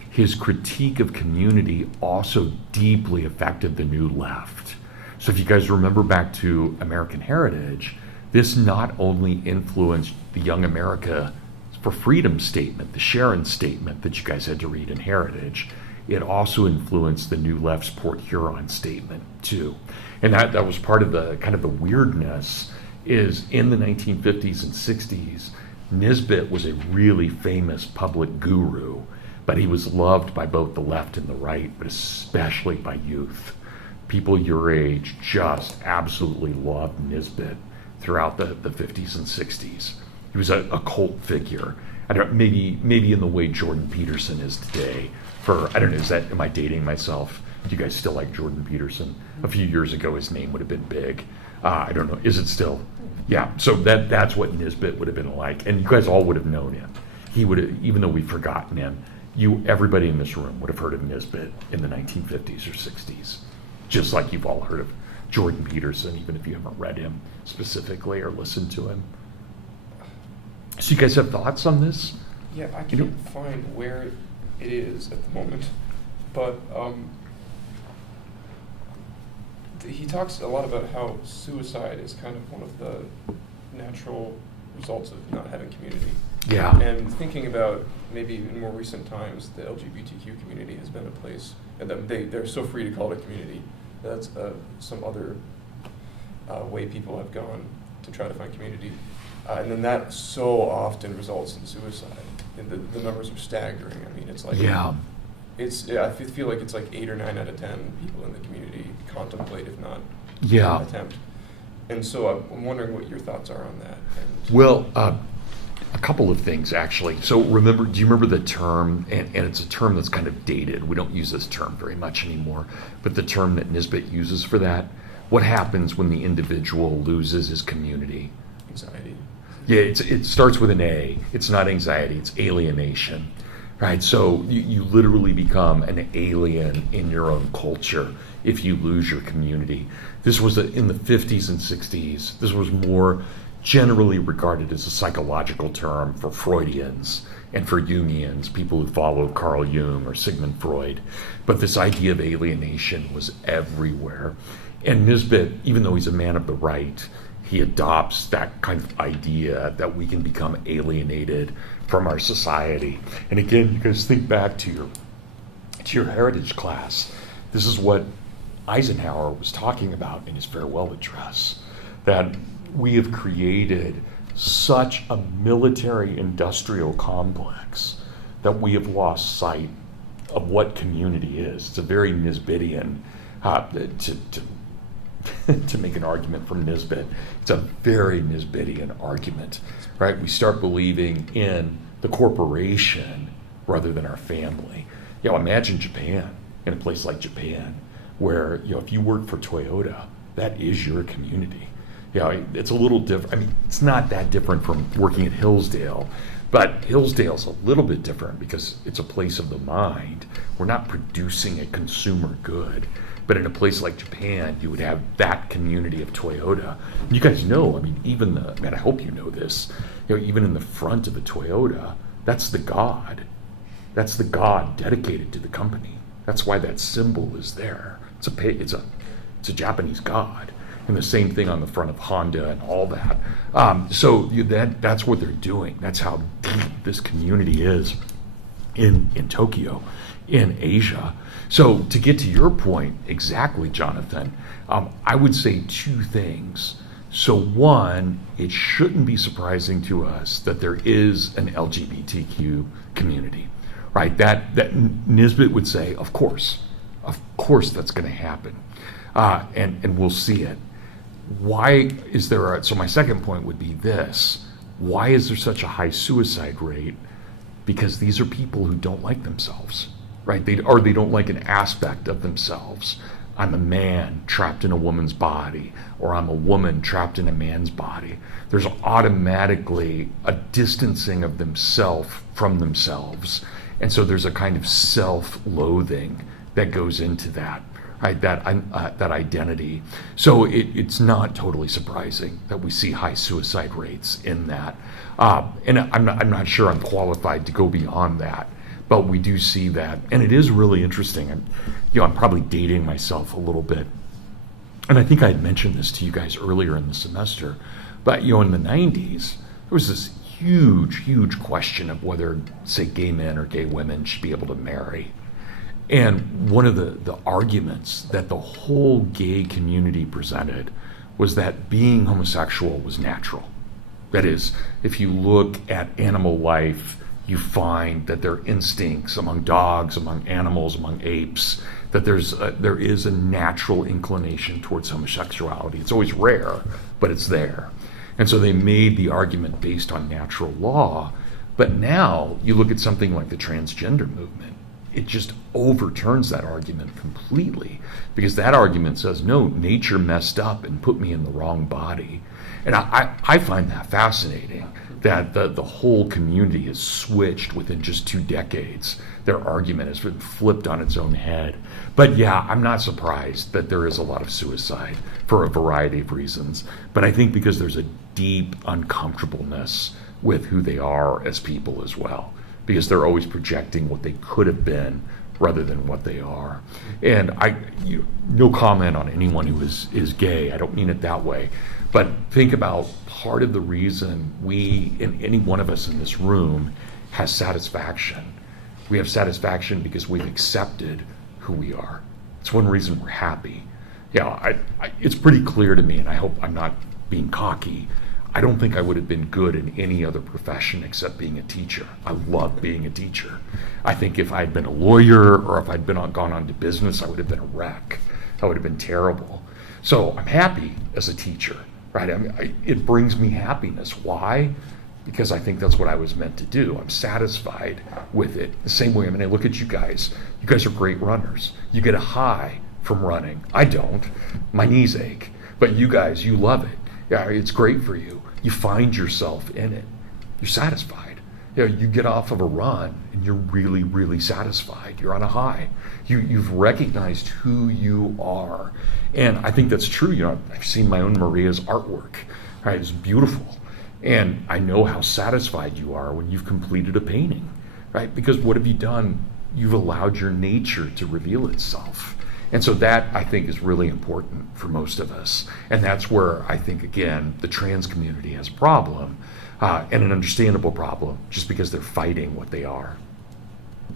his critique of community also deeply affected the New Left. So if you guys remember back to American Heritage, this not only influenced the Young America for Freedom statement, the Sharon statement that you guys had to read in Heritage, it also influenced the New Left's Port Huron statement too. And that was part of the kind of the weirdness is in the 1950s and 60s, Nisbet was a really famous public guru, but he was loved by both the left and the right, but especially by youth. People your age just absolutely loved Nisbet throughout the 50s and 60s. He was a cult figure. I don't maybe in the way Jordan Peterson is today. Am I dating myself? Do you guys still like Jordan Peterson? A few years ago, his name would have been big. I don't know. Is it still? Yeah. So that's what Nisbet would have been like, and you guys all would have known him. He would have, even though we've forgotten him. Everybody in this room would have heard of Nisbet in the 1950s or 60s, just like you've all heard of Jordan Peterson, even if you haven't read him specifically or listened to him. So you guys have thoughts on this? Yeah, I can't find where it is at the moment, but he talks a lot about how suicide is kind of one of the natural results of not having community. Yeah. And thinking about maybe in more recent times, the LGBTQ community has been a place, and that they're so free to call it a community. That's some other way people have gone to try to find community. And then that so often results in suicide. And the numbers are staggering. I mean, it's like, I feel like it's like 8 or 9 out of 10 people in the community contemplate, if not attempt. And so I'm wondering what your thoughts are on that. Well, a couple of things actually. So do you remember the term, and it's a term that's kind of dated. We don't use this term very much anymore, but the term that Nisbet uses for that, what happens when the individual loses his community? Anxiety. Yeah, it starts with an A. It's not anxiety, it's alienation, right? So you literally become an alien in your own culture if you lose your community. This was in the 50s and 60s. This was more generally regarded as a psychological term for Freudians and for Jungians, people who followed Carl Jung or Sigmund Freud. But this idea of alienation was everywhere. And Nisbet, even though he's a man of the right, he adopts that kind of idea that we can become alienated from our society. And again, you guys think back to your heritage class. This is what Eisenhower was talking about in his farewell address, that we have created such a military industrial complex that we have lost sight of what community is. It's a very Nisbetian, to make an argument from Nisbet, it's a very Nisbetian argument, right? We start believing in the corporation rather than our family. Imagine Japan, in a place like Japan, where, if you work for Toyota, that is your community. It's a little different. I mean, it's not that different from working at Hillsdale, but Hillsdale's a little bit different because it's a place of the mind. We're not producing a consumer good. But in a place like Japan, you would have that community of Toyota. And you guys know, I mean, I hope you know this, even in the front of a Toyota, that's the god. That's the god dedicated to the company. That's why that symbol is there. It's a Japanese god. And the same thing on the front of Honda and all that. That's what they're doing. That's how deep this community is in Tokyo, in Asia. So to get to your point exactly, Jonathan, I would say two things. So one, it shouldn't be surprising to us that there is an LGBTQ community, right? That Nisbet would say, of course that's going to happen, and we'll see it. Why is there so my second point would be this: why is there such a high suicide rate? Because these are people who don't like themselves, right? They don't like an aspect of themselves. I'm a man trapped in a woman's body, or I'm a woman trapped in a man's body. There's automatically a distancing of themselves from themselves. And so there's a kind of self-loathing that goes into that, right? That identity. So it's not totally surprising that we see high suicide rates in that. And I'm not sure I'm qualified to go beyond that. But we do see that, and it is really interesting. I'm probably dating myself a little bit, and I think I had mentioned this to you guys earlier in the semester. But in the 90s, there was this huge question of whether, say, gay men or gay women should be able to marry. And one of the arguments that the whole gay community presented was that being homosexual was natural. That is, if you look at animal life, you find that there are instincts among dogs, among animals, among apes, that there is a natural inclination towards homosexuality. It's always rare, but it's there. And so they made the argument based on natural law. But now you look at something like the transgender movement, it just overturns that argument completely, because that argument says, no, nature messed up and put me in the wrong body. And I find that fascinating, that the whole community has switched within just 2 decades. Their argument has been flipped on its own head. But yeah, I'm not surprised that there is a lot of suicide for a variety of reasons. But I think because there's a deep uncomfortableness with who they are as people as well, because they're always projecting what they could have been rather than what they are. And no comment on anyone who is gay. I don't mean it that way. But think about part of the reason any one of us in this room has satisfaction. We have satisfaction because we've accepted who we are. It's one reason we're happy. It's pretty clear to me, and I hope I'm not being cocky, I don't think I would have been good in any other profession except being a teacher. I love being a teacher. I think if I'd been a lawyer or if I'd gone on to business, I would have been a wreck. I would have been terrible. So I'm happy as a teacher, right? It brings me happiness. Why? Because I think that's what I was meant to do. I'm satisfied with it. The same way, I look at you guys. You guys are great runners. You get a high from running. I don't. My knees ache. But you guys, you love it. Yeah, it's great for you. You find yourself in it. You're satisfied. You get off of a run and you're really, really satisfied. You're on a high. You've recognized who you are. And I think that's true. I've seen my own Maria's artwork. Right? It's beautiful. And I know how satisfied you are when you've completed a painting. Right? Because what have you done? You've allowed your nature to reveal itself. And so that, I think, is really important for most of us. And that's where I think, again, the trans community has a problem, and an understandable problem, just because they're fighting what they are.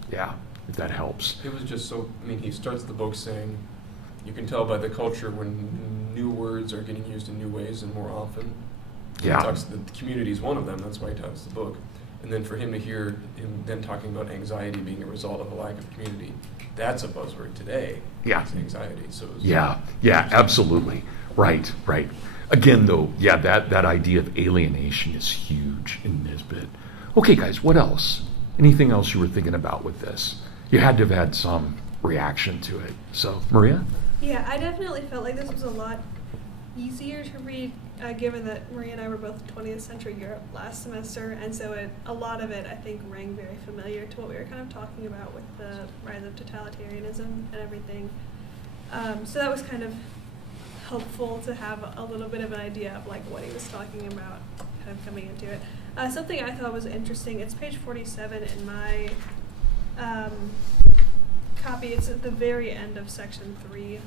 Yeah, if that helps. It was just so, he starts the book saying, you can tell by the culture when new words are getting used in new ways and more often. Yeah. The community is one of them, that's why he titles the book. And then for him to hear him then talking about anxiety being a result of a lack of community, that's a buzzword today. Yeah. It's anxiety. So Yeah, absolutely. Right. Again, though, yeah, that idea of alienation is huge in Nisbet. Okay, guys, what else? Anything else you were thinking about with this? You had to have had some reaction to it. So, Maria? Yeah, I definitely felt like this was a lot easier to read, given that Maria and I were both 20th century Europe last semester, and so a lot of it, I think, rang very familiar to what we were kind of talking about with the rise of totalitarianism and everything. So that was kind of helpful to have a little bit of an idea of like what he was talking about kind of coming into it. Something I thought was interesting, it's page 47 in my copy. It's at the very end of section 3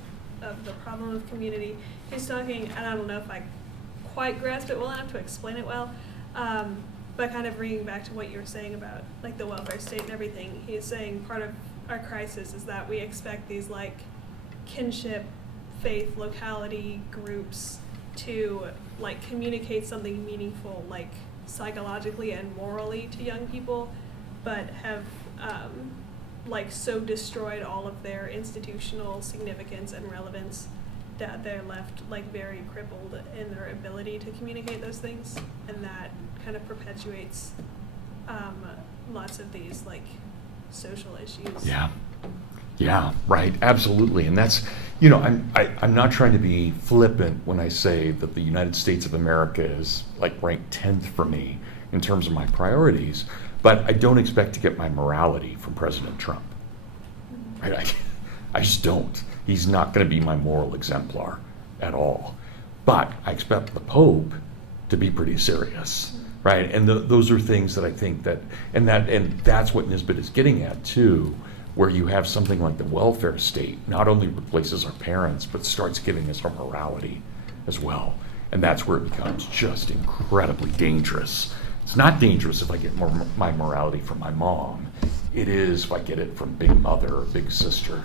of the problem of community. He's talking, and I don't know if I quite grasp it well enough to explain it well, but kind of bringing back to what you were saying about like the welfare state and everything. He's saying part of our crisis is that we expect these like kinship, faith, locality groups to like communicate something meaningful, like psychologically and morally to young people, but have like so destroyed all of their institutional significance and relevance that they're left like very crippled in their ability to communicate those things, and that kind of perpetuates lots of these like social issues. Yeah, right, absolutely. And that's, I'm not trying to be flippant when I say that the United States of America is like ranked 10th for me in terms of my priorities, but I don't expect to get my morality from President Trump. Right? I just don't. He's not going to be my moral exemplar at all. But I expect the Pope to be pretty serious, right? And those are things that I think and that's what Nisbet is getting at too, where you have something like the welfare state not only replaces our parents, but starts giving us our morality as well. And that's where it becomes just incredibly dangerous. It's not dangerous if I get my morality from my mom. It is if I get it from Big Mother or Big Sister,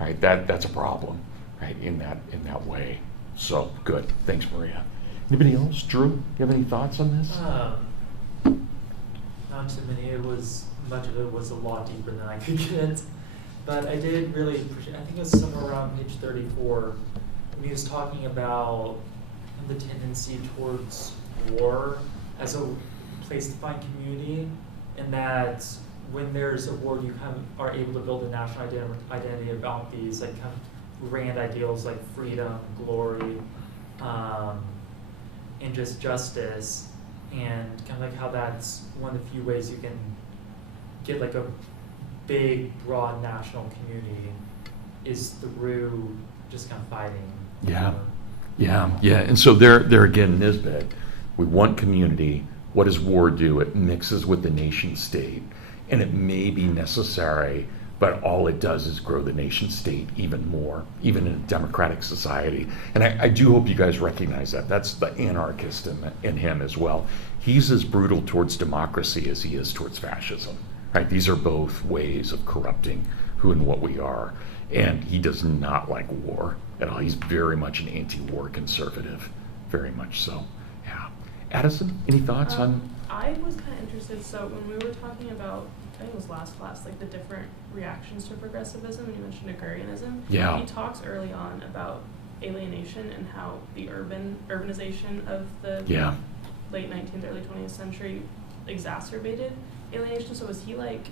right? That's a problem, right? In that way. So good. Thanks, Maria. Anybody else? Drew, you have any thoughts on this? Not too many. Much of it was a lot deeper than I could get. But I did really appreciate, I think it was somewhere around page 34, when he was talking about the tendency towards war as a place to find community, and that when there's a war, you kind of are able to build a national identity about these like kind of grand ideals like freedom, glory, and just justice, and kind of like how that's one of the few ways you can get like a big, broad national community is through just kind of fighting. Yeah. And so there again, Nisbet, we want community. What does war do? It mixes with the nation state, and it may be necessary, but all it does is grow the nation state even more, even in a democratic society. And I do hope you guys recognize that. That's the anarchist in him as well. He's as brutal towards democracy as he is towards fascism. Right? These are both ways of corrupting who and what we are. And he does not like war at all. He's very much an anti-war conservative, very much so. Yeah. Addison, any thoughts on? I was kind of interested, so when we were talking about, I think it was last class, like the different reactions to progressivism, you mentioned agrarianism. Yeah. He talks early on about alienation and how the urbanization of the late 19th, early 20th century exacerbated alienation. So was he like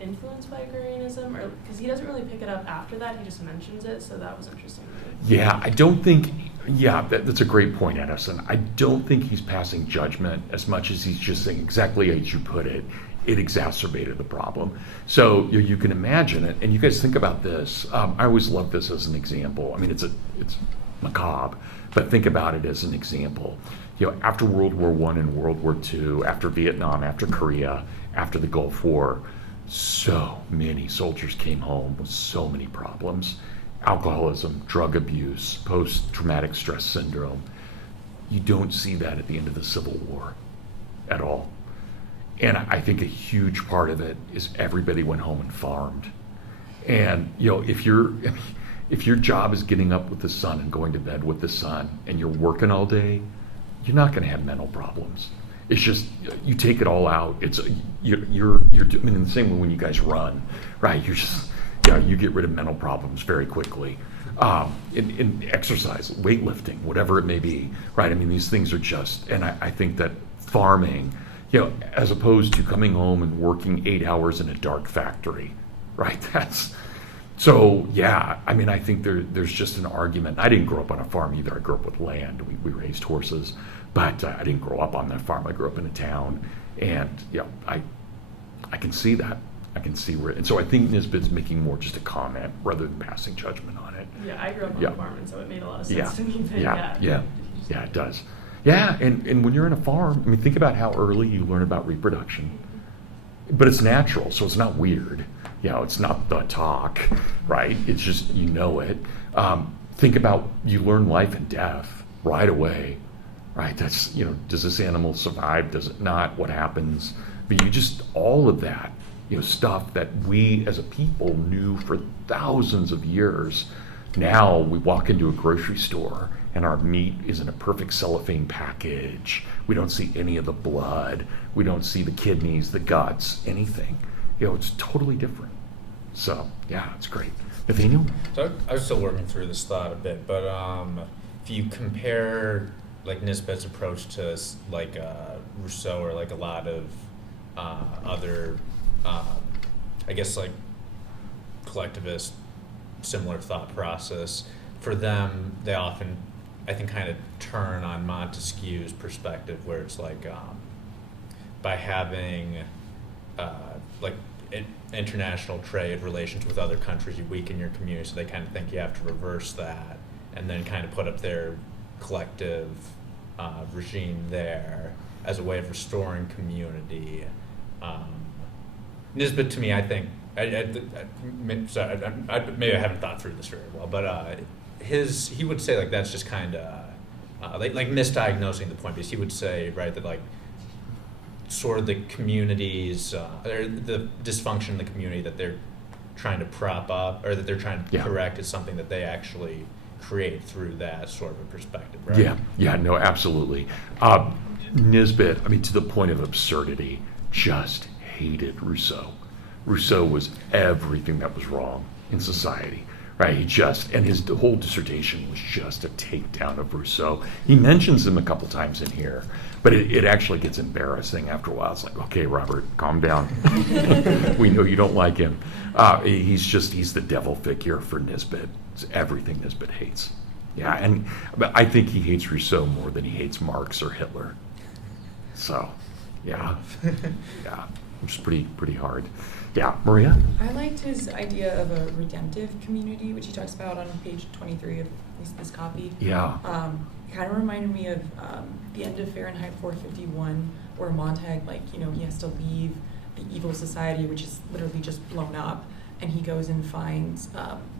influenced by agrarianism, or because he doesn't really pick it up after that, he just mentions it, so that was interesting to me. Yeah, I don't think, that's a great point, Edison. I don't think he's passing judgment as much as he's just saying exactly as you put it, it exacerbated the problem. So you can imagine it, and you guys think about this. I always love this as an example. I mean, it's macabre, but think about it as an example. After World War I and World War II, after Vietnam, after Korea, after the Gulf War, so many soldiers came home with so many problems. Alcoholism, drug abuse, post-traumatic stress syndrome. You don't see that at the end of the Civil War at all. And I think a huge part of it is everybody went home and farmed. And, if your job is getting up with the sun and going to bed with the sun, and you're working all day, you're not going to have mental problems. It's just you take it all out. It's you're I mean, in the same way when you guys run, right? You're just you get rid of mental problems very quickly. In exercise, weightlifting, whatever it may be, right? I mean, these things are just, and I think that farming, as opposed to coming home and working 8 hours in a dark factory, right? So, yeah, I mean, I think there's just an argument. I didn't grow up on a farm either. I grew up with land. We raised horses, but I didn't grow up on that farm. I grew up in a town, and I can see that. I can see where, and so I think Nisbet's making more just a comment rather than passing judgment on it. Yeah, I grew up on a farm, and so it made a lot of sense Yeah. to me. But Yeah, it does. Yeah, and when you're in a farm, I mean, think about how early you learn about reproduction. But it's natural, so it's not weird. It's not the talk, right? It's just, it. Think about, you learn life and death right away, right? That's, does this animal survive? Does it not? What happens? But all of that, stuff that we as a people knew for thousands of years. Now we walk into a grocery store and our meat is in a perfect cellophane package. We don't see any of the blood. We don't see the kidneys, the guts, anything. It's totally different. So, yeah, it's great. Nathaniel? So I was still working through this thought a bit, but if you compare like Nisbet's approach to like Rousseau or like a lot of other, I guess like collectivist similar thought process, for them they often, I think, kind of turn on Montesquieu's perspective, where it's like by having like international trade relations with other countries, you weaken your community. So they kind of think you have to reverse that and then kind of put up their collective regime there as a way of restoring community. Nisbet, to me, I think, maybe I haven't thought through this very well, but he would say like that's just kind of like misdiagnosing the point, because he would say, right, that like sort of the communities, or the dysfunction in the community that they're trying to prop up, or that they're trying to correct, is something that they actually create through that sort of a perspective, right? No, absolutely. Nisbet, I mean, to the point of absurdity, just hated Rousseau. Rousseau was everything that was wrong in society, right? And his whole dissertation was just a takedown of Rousseau. He mentions him a couple times in here, but it actually gets embarrassing after a while. It's like, okay, Robert, calm down. We know you don't like him. He's the devil figure for Nisbet. It's everything Nisbet hates. But I think he hates Rousseau more than he hates Marx or Hitler. So, which is pretty hard. Yeah, Maria? I liked his idea of a redemptive community, which he talks about on page 23 of this copy. Yeah. It kind of reminded me of the end of Fahrenheit 451, where Montag, he has to leave the evil society, which is literally just blown up, and he goes and finds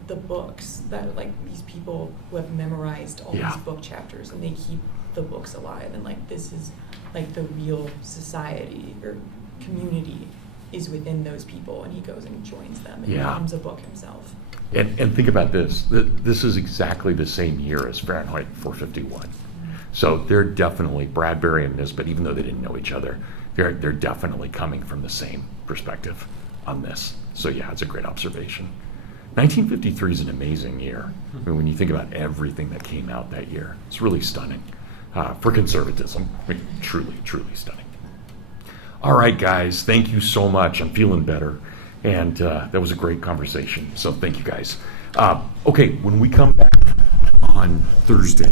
the books that, these people who have memorized all these book chapters, and they keep the books alive, and this is the real society or community is within those people, and he goes and joins them and becomes a book himself. And think about this. This is exactly the same year as Fahrenheit 451. Mm-hmm. So they're definitely, Bradbury and Nisbet, even though they didn't know each other, they're definitely coming from the same perspective on this. So it's a great observation. 1953 is an amazing year. I mean, when you think about everything that came out that year, it's really stunning. For conservatism, I mean, truly, truly stunning. All right, guys, thank you so much. I'm feeling better. And that was a great conversation. So thank you, guys. Okay, when we come back on Thursday,